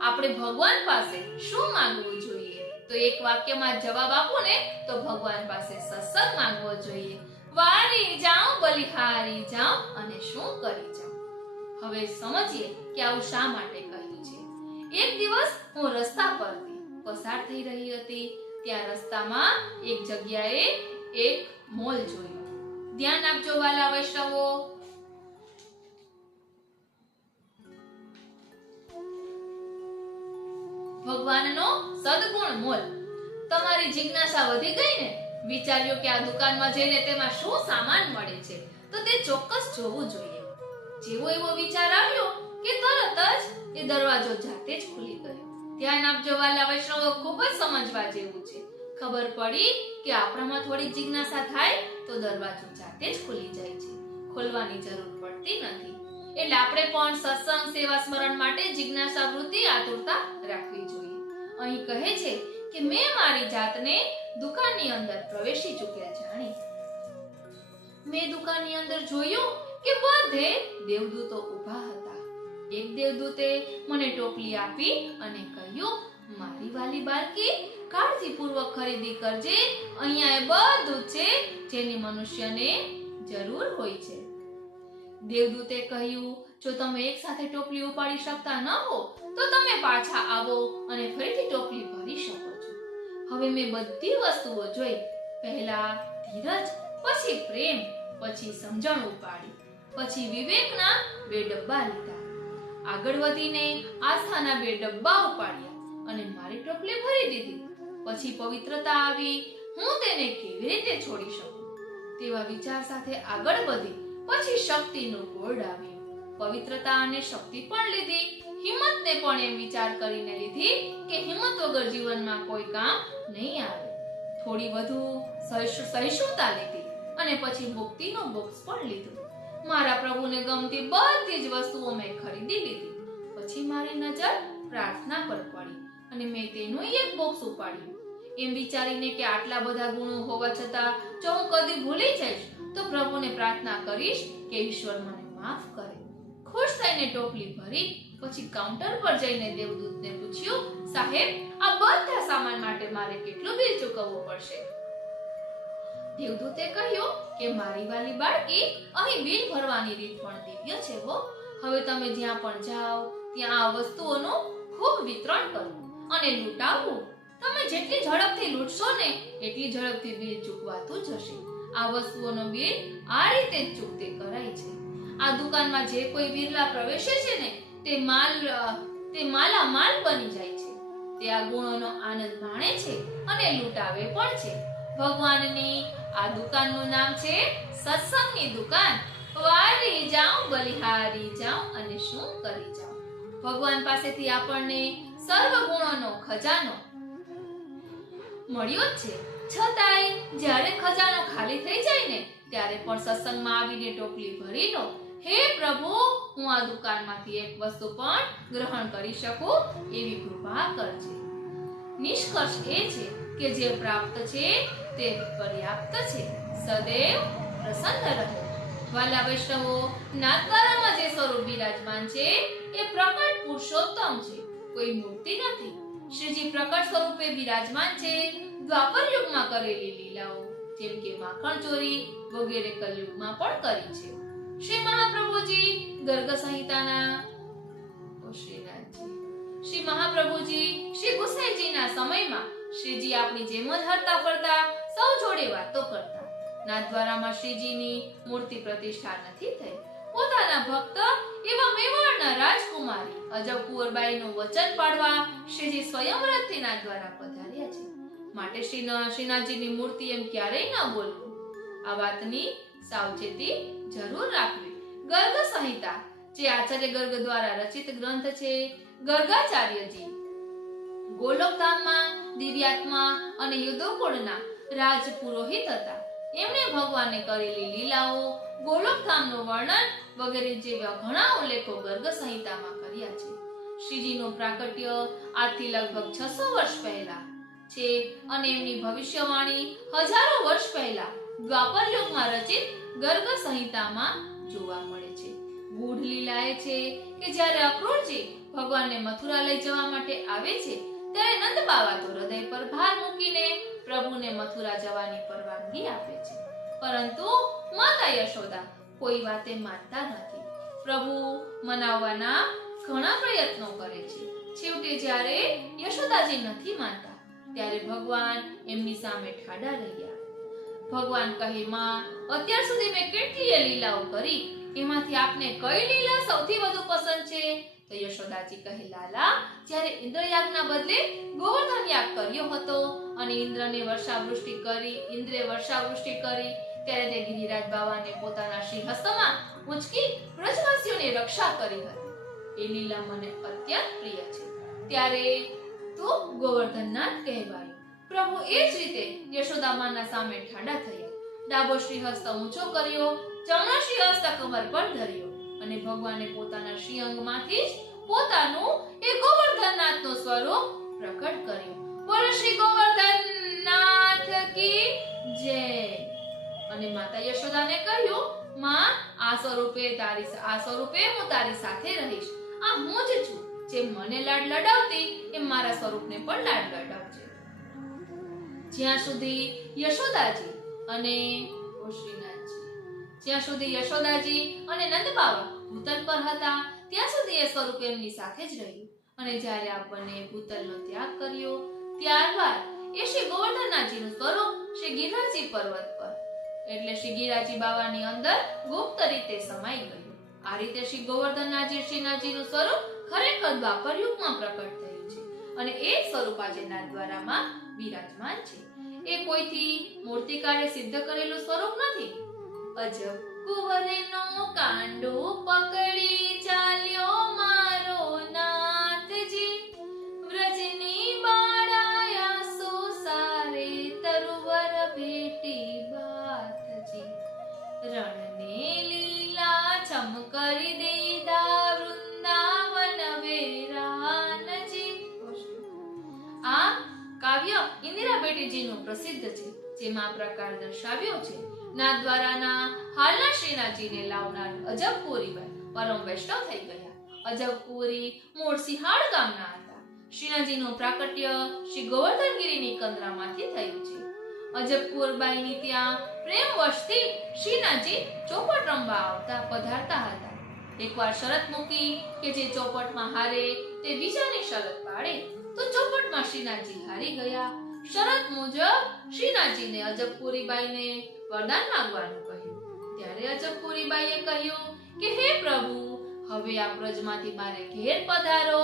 આપણે ભગવાન પાસે શું માંગવું જોઈએ? તો એક વાક્યમાં જવાબ આપું ને તો ભગવાન પાસે સત્સંગ માંગવો જોઈએ. વારી જાઉં, બલિહારી જાઉં અને શું કરી જાઉં. હવે સમજીએ કે આવું શા માટે કહ્યું છે. એક દિવસ હું રસ્તા પરથી પસાર થઈ રહી હતી. ત્યાં રસ્તામાં એક જગ્યાએ એક મોલ જોયો. ધ્યાન આપજો વાલા વૈષ્ણવો. ભગવાનનો સદગુણ મોલ. તમારી જિજ્ઞાસા વધી ગઈ ને? વિચાર્યું કે આ દુકાનમાં જઈને તેમાં શું સામાન મળે છે, તો તે ચોક્કસ જોવું જોઈએ. જેવો એવો વિચાર આવ્યો કે તરત જ એ દરવાજો જાતે જ ખુલી ગયો. ધ્યાન આપજો વાલા વૈષ્ણવો, ખૂબ જ સમજવા જેવું છે. ખબર પડી કે આપણામાં થોડી જિજ્ઞાસા થાય તો દરવાજો જાતે જ ખુલી જાય છે, ખોલવાની જરૂર પડતી નથી. એટલે આપણે પણ સત્સંગ, સેવા, સ્મરણ માટે જિજ્ઞાસા વૃત્તિ, આતુરતા રાખવી જોઈએ. અહીં કહે છે કે મેં મારી જાતને દુકાનની અંદર પ્રવેશી ચૂકેલ જાણી. મેં દુકાનની અંદર જોયું કે બધે દેવદૂતો ઊભા હતા. એક દેવદૂતે મને ટોપલી આપી અને કહ્યું, મારી વાલી બાળકી, કાળજીપૂર્વક ખરીદી કરજે. અહીંયા એ બધું છે જેની મનુષ્યને જરૂર હોય છે. દેવદૂતે કહ્યું, જો તમે એક સાથે ટોપલી ઉપાડી શકતા ન હો તો તમે પાછા આવો અને ફરીથી ટોપલી ભરી શકો છો. હવે મેં બધી વસ્તુઓ જોઈ. પહેલા ધીરજ, પછી પ્રેમ, પછી સમજણ ઉપાડી, પછી વિવેકના 2 ડબ્બા લીધા. આગળ વધીને આસ્થાના 2 ડબ્બા ઉપાડ્યા અને મારી ટોપલી ભરી દીધી. પછી પવિત્રતા આવી. હું તેને કેવી રીતે છોડી શકું તેવા વિચાર સાથે આગળ વધી. પછી શક્તિનું બોર્ડ આવ્યું. પવિત્રતા અને શક્તિ પણ લીધી. હિંમતને પણ એમ વિચાર કરીને લીધી કે હિંમત વગર જીવનમાં કોઈ કામ નહીં આવે. થોડી વધુ સહિષ્ણુતા લીધી અને પછી મુક્તિનું બોક્સ પણ લીધું. મારા પ્રભુને ગમતી બધી જ વસ્તુઓ મેં ખરીદી લીધી. પછી મારી નજર પ્રાર્થના પર પડી અને મેં તેનું એક બોક્સ ઉપાડ્યું. એમ વિચારીને કે આટલા બધા ગુણો હોવા છતાં જો હું કદી ભૂલી જઈશ તો પ્રભુને પ્રાર્થના કરીશ કે ઈશ્વર મને માફ કરે. ખુશ થઈને ટોપલી ભરી. પછી કાઉન્ટર પર જઈને દેવદૂતને પૂછ્યું, સાહેબ, આ બધા સામાન માટે મારે કેટલું બિલ ચૂકવવું પડશે? દેવદૂતે કહ્યું કે મારી વાલી બાળકી, અહીં બિલ ભરવાની રીત પણ દિવ્ય છે હો. હવે તમે જ્યાં પણ જાઓ ત્યાં આ વસ્તુઓનું ખૂબ વિતરણ કરો અને લૂંટાવવું. તમે જેટલી ઝડપથી લૂંટશો ને એટલી ઝડપથી બિલ ચૂકવાતું જશે. આ વસ્તુઓનો બિલ આ રીતે જ ચૂકતે કરાય છે. આ દુકાનમાં જે કોઈ વિરલા પ્રવેશે છે ને તે માલામાલ બની જાય છે. તે આ ગુણોનો આનંદ માણે છે અને લૂંટાવે પણ છે. ભગવાનની આ દુકાનનું નામ છે સત્સંગની દુકાન. વારી જાઉં, બલિહારી જાઉં અને શું કરી જાઉં. ભગવાન પાસેથી આપણને સર્વ ગુણોનો ખજાનો મળ્યો જ છે. છતાંય જ્યારે ખજાનો ખાલી થઈ જાય ને ત્યારે પણ સત્સંગમાં આવીને ટોપલી ભરી લો. હે પ્રભુ, હું આ દુકાનમાંથી એક વસ્તુ પણ ગ્રહણ કરી શકું એવી કૃપા કરજે. નિષ્કર્ષ એ છે કે જે પ્રાપ્ત છે તે પર્યાપ્ત છે. સદૈવ પ્રસન્ન રહો. વાલા વૈષ્ણવો, નાથદ્વારામાં જે સ્વરૂપ બિરાજમાન છે એ પ્રકટ પુરુષોત્તમ છે, કોઈ મૂર્તિ નથી. શ્રીજી પ્રકટ સ્વરૂપે બિરાજમાન છે. દ્વાપર યુગમાં કરેલી લીલાઓ જેમ કે માખણ ચોરી વગેરે કલયુગમાં પણ કરી છે. શ્રી મહાપ્રભુજી ગર્ગ સંહિતાના શ્રી મહાપ્રભુજી શ્રી ગુસાઈજીના સમયમાં શ્રીજી આપણી જેમ જ હરતા ફરતા સૌ જોડે વાતો કરતા. નાથદ્વારામાં શ્રીજીની મૂર્તિ પ્રતિષ્ઠા નથી થઈ. પોતાના ભક્ત એવા મેવાડના રાજકુમારી અજબ કુંવરબાઈનું વચન પાડવા શ્રીજી સ્વયંવરથી નાથદ્વારા પધાર્યા છે. માટે શ્રીનાથજીની મૂર્તિ એમ ક્યારેય ન બોલવું. આ વાતની સાવચેતી જરૂર રાખવી. ગર્ગ સંહિતા જે આચાર્ય ગર્ગ દ્વારા રચિત ગ્રંથ છે. ગર્ગાચાર્યજી ગોલોકધામમાં દિવ્યાત્મા અને યુદ્ધકોળના રાજ પુરોહિત હતા. એમણે ભગવાને કરેલી લીલાઓ, ગોલોકધામનું વર્ણન વગેરે જેવા ઘણા ઉલ્લેખો ગર્ગ સંહિતામાં કર્યા છે. શ્રીજીનું પ્રાકટ્ય આજથી લગભગ 600 વર્ષ પહેલા છે અને એમની ભવિષ્યવાણી હજારો વર્ષ પહેલા દ્વાપર યુગમાં રચિત ગર્ગ સંહિતામાં જોવા મળે છે. ગૂઢ લીલા એ છે કે જ્યારે અક્રૂરજી ભગવાનને મથુરા લઈ જવા માટે આવે છે ત્યારે નંદ બાવા તો હૃદય પર ભાર મૂકીને પ્રભુને મથુરા જવાની પરવાનગી આપે છે, પરંતુ માતા યશોદા કોઈ વાતે માનતા નથી. પ્રભુ મનાવવાના ઘણા પ્રયત્નો કરે છે. છેવટે જ્યારે યશોદાજી નથી માનતા ત્યારે ભગવાન એમની સામે ઠાડા રહ્યા. ભગવાન કહે, માં, અત્યાર સુધી મેં કેટલીય લીલાઓ કરી, એમાંથી આપને કઈ લીલા સૌથી વધુ પસંદ છે? તો યશોદાજી કહે, લાલા, જ્યારે ઇન્દ્રયાગના બદલે ગોવર્ધન યાગ કર્યો હતો અને ઇન્દ્રે વર્ષાવૃષ્ટિ કરી ત્યારે તે ગિરિરાજ બાવાને પોતાના શ્રી હસ્તમાં ઉંચકી વ્રજવાસીઓની રક્ષા કરી હતી. એ લીલા મને અત્યંત પ્રિય છે. ત્યારે તો ગોવર્ધનનાથ કહેવાયું. પ્રભુ એ જ રીતે યશોદામાના સામે ઠાડા થયા. ડાબો શ્રી હસ્ત ઊંચો કર્યો, જમણો શ્રી હસ્ત કમર પર ધર્યો અને ભગવાને પોતાના શ્રી અંગમાંથી જ પોતાનું એ ગોવર્ધનનાથનું સ્વરૂપ પ્રકટ કર્યું. બોલો શ્રી ગોવર્ધનનાથ કી જય. અને માતા યશોદાને કહ્યું, સ્વરૂપે હું તારી સાથે રહીશ. આ હું જ છું. જેમ મને લાડ લડાવતી એમ મારા સ્વરૂપને પણ લાડ લડાવજે. જ્યાં સુધી યશોદાજી અને નંદ બાવા ભૂતલ પર હતા ત્યાં સુધી એ સ્વરૂપ એમની સાથે જ રહ્યું. અને જ્યારે આ બંને ભૂતલનો ત્યાગ કર્યો ત્યારબાદ એ શ્રી ગોવર્ધનનાથજીનું સ્વરૂપ શ્રી ગિરિરાજી પર્વત પર એટલે શ્રી ગિરિરાજી બાવાની અંદર ગુપ્ત રીતે સમાઈ ગયું. આ રીતે શ્રી ગોવર્ધનનાથજી શ્રીનાથજીનું સ્વરૂપ ખરેખર દ્વાપર યુગમાં પ્રકટ થયું છે અને એ સ્વરૂપ આજે નાથદ્વારામાં બિરાજમાન છે. એ કોઈથી મૂર્તિકારે સિદ્ધ કરેલું સ્વરૂપ નથી. અજબ કુંવરનો કાંડો પકડી ચાલ્યો મારો નાથજી, વ્રજની બાળાયા સોસારે તરુવર ભેટી બાથજી, રણને લીલા છમ કરી દીધા વૃંદાવન વેરાનજી. આ કાવ્ય ઇન્દિરા બેટીજીનું પ્રસિદ્ધ છે, જેમાં પ્રકાર દર્શાવ્યો છે. નાથદ્વારાના હાલના શ્રીનાથજીને લાવનાર અજબપુરીબાઈ પરમ વૈષ્ણવ થઈ ગયા. અજબપુરી મૂળ સિંહાળ ગામના હતા. શ્રીનાથજીનું પ્રાકટ્ય શ્રી ગોવર્ધનગીરીની કંદરામાંથી થયું છે. અજબપુરબાઈની ત્યાં પ્રેમવશથી શ્રીનાથજી ચોપટ રમવા પધારતા હતા. એકવાર શરત મૂકી કે જે ચોપટમાં હારે તે બીજાની શરત પાડે તો ચોપટમાં શ્રીનાથજી હારી ગયા. શરત મુજબ શ્રીનાથજીને અજબપુરીબાઈને વરદાન માંગવાનું કહ્યું. ત્યારે અજબપુરીબાઈએ કહ્યું કે હે પ્રભુ, હવે આ વ્રજમાંથી મારે ઘેર પધારો.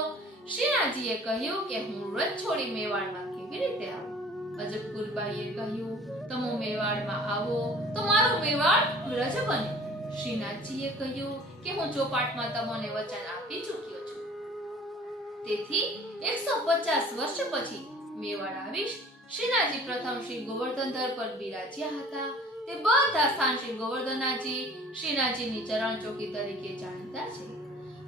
શ્રીનાથજીએ કહ્યું કે હું વ્રજ છોડી મેવાડમાં કેવી રીતે આવું? અજબપુરીબાઈએ કહ્યું, તમે મેવાડમાં આવો તો મારું મેવાડ વ્રજ બને. શ્રીનાથજીએ કહ્યું કે હું ચોપાટમાં તમને વચન આપી ચૂક્યો છું, તેથી 150 વર્ષ પછી મેવાડ આવીશ. શ્રીનાથજી પ્રથમ શ્રી ગોવર્ધનધર પર બિરાજ્યા હતા. તે બધા સ્થાન શ્રી ગોવર્ધનનાથજી શ્રીનાથજીની ચરણ ચોકી તરીકે જાણીતા છે.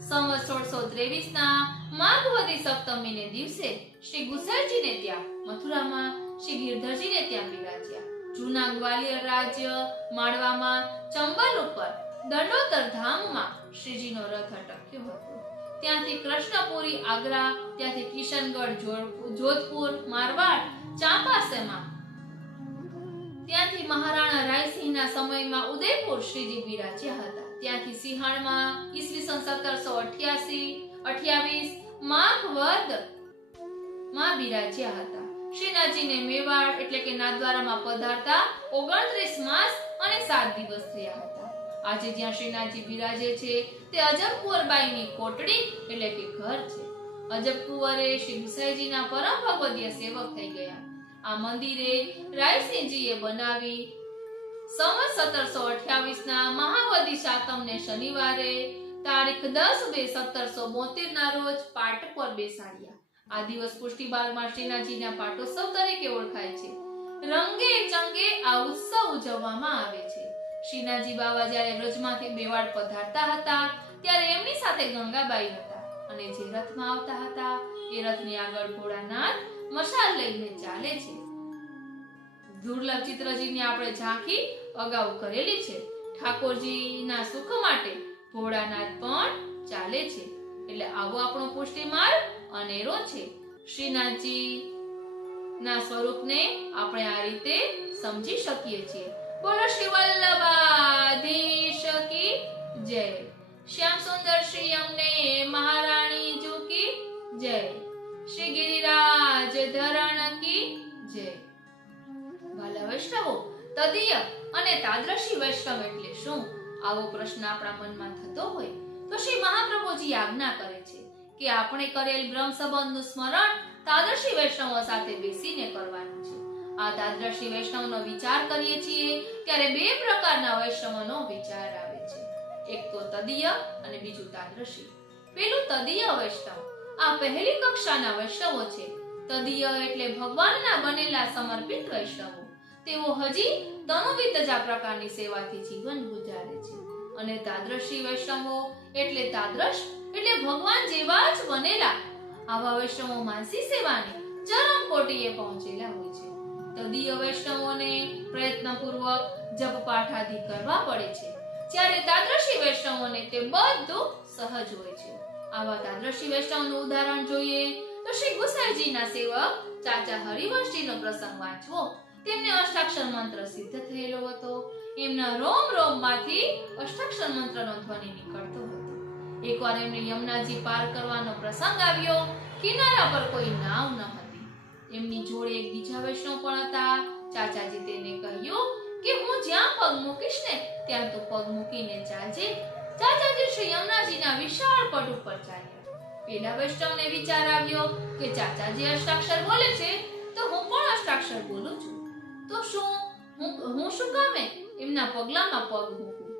સંવત 1623 ના માઘવદી સપ્તમીને દિવસે શ્રી ગુસાઈજીને ત્યાં મથુરામાં, શ્રી ગિરધરજીને ત્યાં બિરાજ્યા. જૂના ગ્વાલિયર રાજ્ય માળવામાં ચંબલ ઉપર દંડોતર ધામમાં શ્રીજીનો રથ અટક્યો હતો. ત્યાંથી કૃષ્ણપુરી આગ્રા, ત્યાંથી કિશનગઢ જોધપુર મારવાડ ચાંપાસેમાં, ત્યાંથી મહારાણા રાયસિંહના સમયમાં ઉદયપુર શ્રીજી બિરાજ્યા હતા. ત્યાંથી સિંહાણમાં ઈસવીસન 1728 માઘ વદ માં બિરાજ્યા હતા. શ્રીનાથજીને મેવાડ એટલે કે નાથદ્વારામાં પધારતા 29 માસ અને 7 દિવસ થયા હતા. આજે જ્યાં શ્રીનાથજી બિરાજે છે તે અજબકુંવરબાઈની કોટડી એટલે કે ઘર છે. અજબકુંવરે શ્રી ગુસાઈજીના પરમ ભગવદીય સેવક થઈ ગયા. આ મંદિરે રાયસિંહજીએ બનાવી. સંવત 1728 ના મહાવદી સાતમને શનિવારે તારીખ 10/2/1772 ના રોજ પાટ પર બેસાડ્યા. આ દિવસ પુષ્ટિબાગમાં શ્રીનાથજીના પાટોત્સવ તરીકે ઓળખાય છે. રંગે ચંગે આ ઉત્સવ ઉજવવામાં આવે છે. શ્રીનાથજી બાવા જ્યારે વ્રજમાંથી મેવાડ પધારતા હતા ત્યારે એમની સાથે ગંગાબાઈ હતા અને જે રથમાં આવતા હતા એ રથની આગળ ભોળાનાથ મશાલ લઈને ચાલે છે. દુર્લભ ચિત્રજીની આપણે ઝાંખી અગાઉ કરેલી છે. ઠાકોરજીના સુખ માટે ભોળાનાથ પણ ચાલે છે. એટલે આવો આપણો પુષ્ટિ માર્ગ અનેરો છે. શ્રીનાથજી ના સ્વરૂપને આપણે આ રીતે સમજી શકીએ છીએ. બોલો શ્રી વલ્લભાધીશ કી જય. શ્યામ સુંદર શ્રી અમને મહારાણી જુ કી જય. શ્રી ગિરિરાજ ધરણ કી જય. વાલા વૈષ્ણવો, તદીય અને તાદ્રશી વૈષ્ણવ એટલે શું? આવો પ્રશ્ન આપણા મનમાં થતો હોય તો શ્રી મહાપ્રભુજી આજ્ઞા કરે છે કે આપણે કરેલ બ્રહ્મ સંબંધનું સ્મરણ તાદ્રશી વૈષ્ણવો સાથે બેસીને કરવાનું છે. આ તાદ્રશી વૈષ્ણવનો વિચાર કરીએ છીએ ત્યારે બે પ્રકારના વૈષ્ણવનો વિચાર આવે છે. એક તો તદીય અને બીજું તાદ્રશી. પેલું તદીય વૈષ્ણવ આ પહેલી કક્ષાના વૈષ્ણવો છે. તદીય એટલે ભગવાનના બનેલા સમર્પિત વૈષ્ણવો. તેઓ હજી તનુવિતજા પ્રકારની સેવાથી જીવન ગુજારે છે. અને તાદ્રશી વૈષ્ણવો એટલે તાદ્રશ એટલે ભગવાન જેવા જ બનેલા. આવા વૈષ્ણવો માનસી સેવાની ચરમ કોટીએ પહોંચેલા હોય છે. તદીય વૈષ્ણવોને પ્રયત્નપૂર્વક જપ પાઠ આદિ કરવા પડે છે. જ્યારે તાદ્રશી વૈષ્ણવોને તે બધું સહજ હોય છે. આવા તાદ્રશી વૈષ્ણવનું ઉદાહરણ જોઈએ તો શ્રી ગુસાઈજીના સેવક ચાચા હરિવંશજીનો પ્રસંગ વાંચવો. તેમને અષ્ટાક્ષર મંત્ર સિદ્ધ થયેલો હતો. એમના રોમ રોમમાંથી અષ્ટાક્ષર મંત્રનો ધ્વનિ નીકળતો હતો. એકવાર એમને યમુનાજી પાર કરવાનો પ્રસંગ આવ્યો. કિનારા પર કોઈ નાવ ન હતી. એમની જોડે એક બીજા વૈષ્ણવ પણ હતા. ચાચાજી તેને કહ્યું કે હું જ્યાં પગ મૂકીશ ને ત્યાં તું પગ મૂકીને ચાલજે. ચાચાજી શ્રી યમુનાજીના વિશાળ પટ ઉપર ચાલ્યા. પેલા વૈષ્ણવને વિચાર આવ્યો કે ચાચાજી અષ્ટાક્ષર બોલે છે તો હું પણ અષ્ટાક્ષર બોલું છું, તો હું શું કામે એમના પગલામાં પગ મૂકું.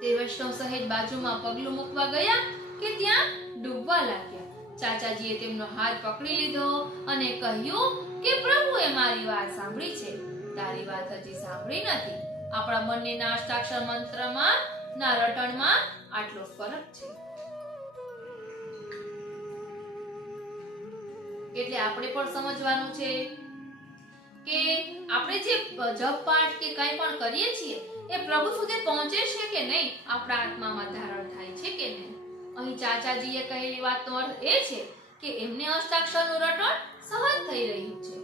તે વૈષ્ણવ સહેજ બાજુમાં પગલું મૂકવા ગયા કે ત્યાં ડૂબવા લાગ્યા. ચાચાજીએ તેમનો હાથ પકડી લીધો અને કહ્યું કે પ્રભુએ મારી વાત સાંભળી છે, તારી વાત હજી સાંભળી નથી. આપણા બંનેના અષ્ટાક્ષર મંત્રમાં ના રટણમાં આટલો ફરક છે. એટલે આપણે પણ સમજવાનું છે કે આપણે જે જપ પાઠ કે કંઈ પણ કરીએ છીએ એ પ્રભુ સુધી પહોંચે છે કે નહીં, આપણા આત્મામાં ધારણ થાય છે કે નહીં. અહીં ચાચાજીએ કહેલી વાતનો અર્થ એ છે કે એમને અષ્ટાક્ષરનું રટણ સહજ થઈ રહ્યું છે.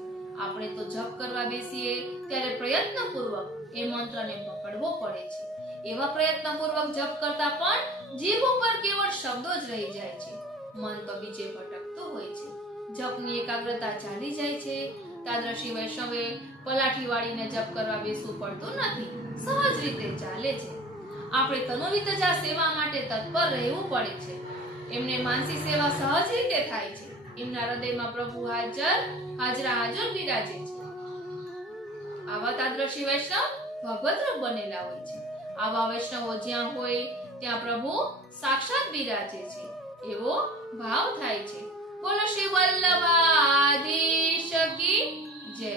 આપણે તો જપ કરવા બેસીએ ત્યારે પ્રયત્નપૂર્વક એ મંત્રને પકડવો પડે છે. એવા પ્રયત્નપૂર્વક જપ કરતા પણ જીભ ઉપર કેવળ શબ્દો જ રહી જાય છે, મન તો બીજે ભટકતું હોય છે. જપની એકાગ્રતા ચાલી જાય છે. તાદ્રશી વૈષ્ણવે પલાઠી વાળીને જપ કરવા બેસવું પડતું નથી, સહજ રીતે ચાલે છે. આપણે તનુરીત જ આ સેવા માટે તત્પર રહેવું પડે છે. એમને માનસી સેવા સહજ રીતે થાય છે. એમના હૃદયમાં પ્રભુ હાજર બિરાજે છે. આવા તાદ્રશી વૈષ્ણવ ભગવતરૂપ બનેલા હોય છે. આવા વૈષ્ણવો જ્યાં હોય ત્યાં પ્રભુ સાક્ષાત બિરાજે છે એવો ભાવ થાય છે. બોલો શ્રી વલ્લભાધીશ કી જય.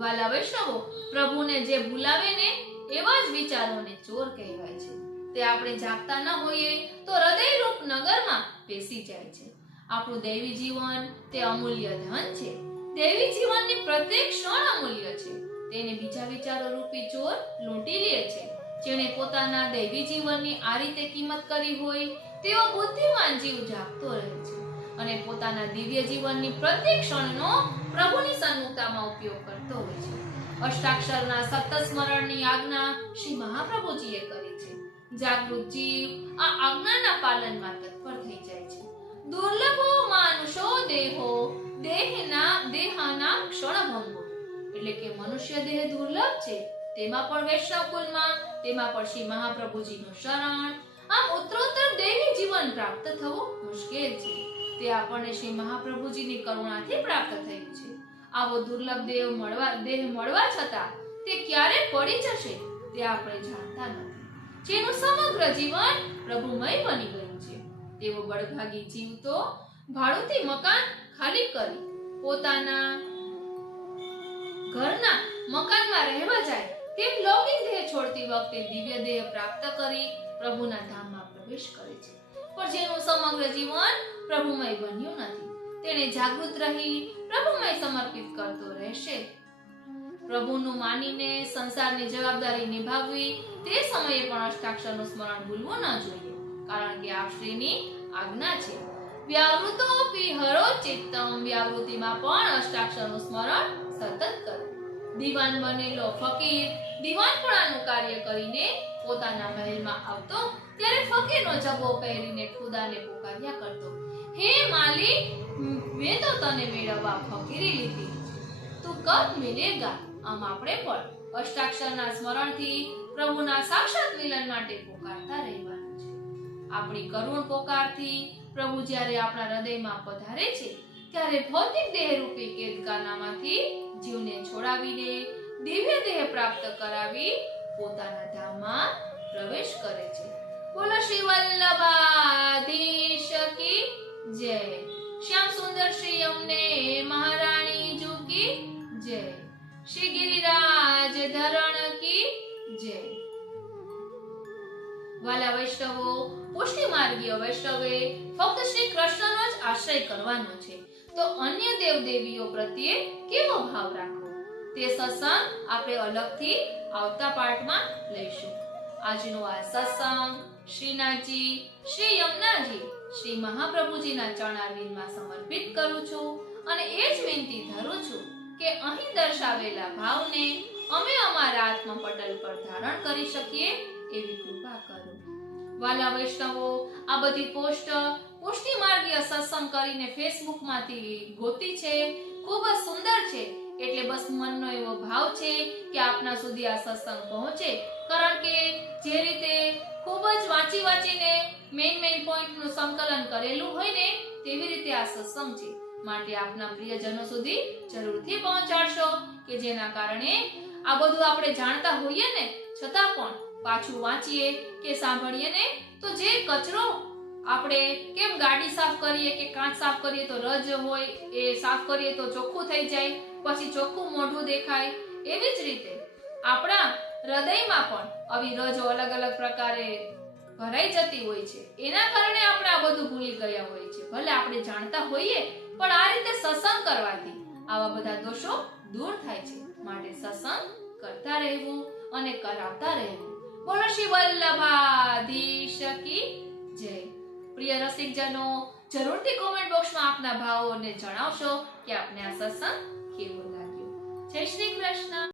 વાલા વૈષ્ણવો, પ્રભુને જે ભૂલાવે ને એવા જ વિચારોને ચોર કહેવાય છે. તે આપણે જાગતા ન હોઈએ તો હૃદયરૂપ નગરમાં બેસી જાય છે. આપણું દૈવી જીવન તે અમૂલ્ય ધન છે. દૈવી જીવનની પ્રત્યેક ક્ષણ અમૂલ્ય છે. તેને બીજા વિચારો રૂપી ચોર લૂંટી લે છે. જેણે પોતાના દૈવી જીવનની આ રીતે કિંમત કરી હોય તેઓ બુદ્ધિમાન જીવ જાગતો રહે છે અને પોતાના દિવ્ય જીવનની પ્રત્યેક ક્ષણનો પ્રભુની સન્મુખતામાં ઉપયોગ કરતો હોય છે. અષ્ટાક્ષરના સતત સ્મરણની આજ્ઞા શ્રી મહાપ્રભુજીએ કરી છે. જાગૃત જીવ આ આજ્ઞાના પાલનમાં તત્પર થઈ જાય છે. દુર્લભો માનુષો દેહાના ક્ષણભંગો, એટલે કે મનુષ્ય દેહ દુર્લભ છે. તેમાં પણ વૈષ્ણવ કુલમાં, તેમાં પણ શ્રી મહાપ્રભુજીનું શરણ. આમ ઉત્તરોત્તર દેહી જીવન પ્રાપ્ત થવું મુશ્કેલ છે. તે આપણને શ્રી મહાપ્રભુજીની કરુણાથી પ્રાપ્ત થયું છે. આવો દુર્લભ દેહ મળવા છતાં તે ક્યારે પડી જશે તે આપણે જાણતા નથી. જેનું સમગ્ર જીવન પ્રભુમય બની ગયું છે તેવો બળભાગી જીવ તો ભાડુથી મકાન ખાલી કરી પોતાના ઘરના મકાનમાં રહેવા જાય તેમ લૌકિક દેહ છોડતી વખતે દિવ્ય દેહ પ્રાપ્ત કરી પ્રભુના ધામમાં પ્રવેશ કરે છે. પણ જેનું સમગ્ર જીવન પ્રભુમય બન્યું નથી તેને જાગૃત રહી પ્રભુમય સમર્પિત કરતો રહેશે. પ્રભુનું માનીને સંસારની જવાબદારી નિભાવવી તે સમયે પણ અષ્ટાક્ષરનું સ્મરણ ભૂલવું ન જોઈએ, કારણ કે આ શ્રીની આજ્ઞા છે. વ્યાવૃતોપી હરો ચિત્તમ, વ્યાવૃતિમાં પણ અષ્ટાક્ષરનું સ્મરણ સતત કરો. દીવાન બનેલો ફકીર દીવાનપણાનું કાર્ય કરીને પોતાના મહેલમાં આવતો ત્યારે ફકીરનો જબ્બો પહેરીને ખુદાને પુકાર્યા કરતો, હે માલિક, મેં તો તને મેળવવા ફકીરી લીધી છે, તું કબ મિલેગા. આમ આપણે પણ અષ્ટાક્ષરના સ્મરણથી પ્રભુના સાક્ષાત મિલન માટે પુકારતા રહેવાનું છે. આપણી કરુણ પોકારથી પ્રભુ જ્યારે આપણા હૃદયમાં પધારે છે ત્યારે ભૌતિક દેહ રૂપી કેદખાનામાંથી જીવને છોડાવીને દિવ્ય દેહ પ્રાપ્ત કરાવી પોતાના ધામમાં પ્રવેશ કરે છે. બોલો શ્રી વલ્લભાધીશ કી જય. શ્યામ સુંદર શ્રી અમને મહારાણી જુ કી જય. શ્રી ગિરિરાજ ધરણ કી જય. વાલા વૈષ્ણવો, પુષ્ટિ માર્ગીય વૈષ્ણવે ફક્ત શ્રી કૃષ્ણનો જ આશ્રય કરવાનો છે તો અન્ય દેવ દેવીઓ પ્રત્યે કેવો ભાવ રાખવો તે સત્સંગ આપણે અલગથી આવતા પાઠમાં લઈશું. આજનો આ સત્સંગ શ્રીનાથજી, શ્રી યમુનાજી, શ્રી મહાપ્રભુજીના ચરણારવિંદમાં સમર્પિત કરું છું અને એ જ વિનંતી ધરું છું કે અહીં દર્શાવેલા ભાવને અમે અમારા આત્મપટલ પર ધારણ કરી શકીએ એવી કૃપા કરો. વાલા વૈષ્ણવો, આ બધી પોસ્ટ પુષ્ટિ માર્ગીય સત્સંગ કરીને ફેસબુકમાંથી ગોતી છે, ખૂબ જ સુંદર છે. એટલે બસ મનનો એવો ભાવ છે કે આપના સુધી આ સત્સંગ પહોંચે, કારણ કે જે રીતે ખૂબ જ વાંચીને મેઇન પોઈન્ટનું સંકલન કરેલું હોય ને તેવી રીતે આ સત્સંગ છે. માટે આપના પ્રિયજનો સુધી જરૂરથી પહોંચાડશો કે જેના કારણે આ બધું આપણે જાણતા હોઈએ ને છતાં પણ પાછું વાંચીએ કે સાંભળીએ ને તો જે કચરો આપણે કેમ ગાડી સાફ કરીએ કે કાચ સાફ કરીએ તો રજ હોય એ સાફ કરીએ તો ચોખ્ખું થઈ જાય, પછી ચોખ્ખું મોઢું દેખાય, એવી જ રીતે આપણા હૃદયમાં પણ આવી રજો અલગ અલગ પ્રકારે ભરાઈ જતી હોય છે. એના કારણે આપણે આ બધું ભૂલી ગયા હોય છે. ભલે આપણે જાણતા હોઈએ પણ આ રીતે સત્સંગ કરવાથી આવા બધા દોષો દૂર થાય છે. માટે સત્સંગ કરતા રહેવું અને કરાવતા રહેવું. બોલો શ્રી વલ્લભાધીશ કી જય. પ્રિય રસિકજનો, જરૂરથી કોમેન્ટ બોક્સમાં આપના ભાવોને જણાવશો કે આપને આ સત્સંગ કેવો લાગ્યો. જય શ્રી કૃષ્ણ.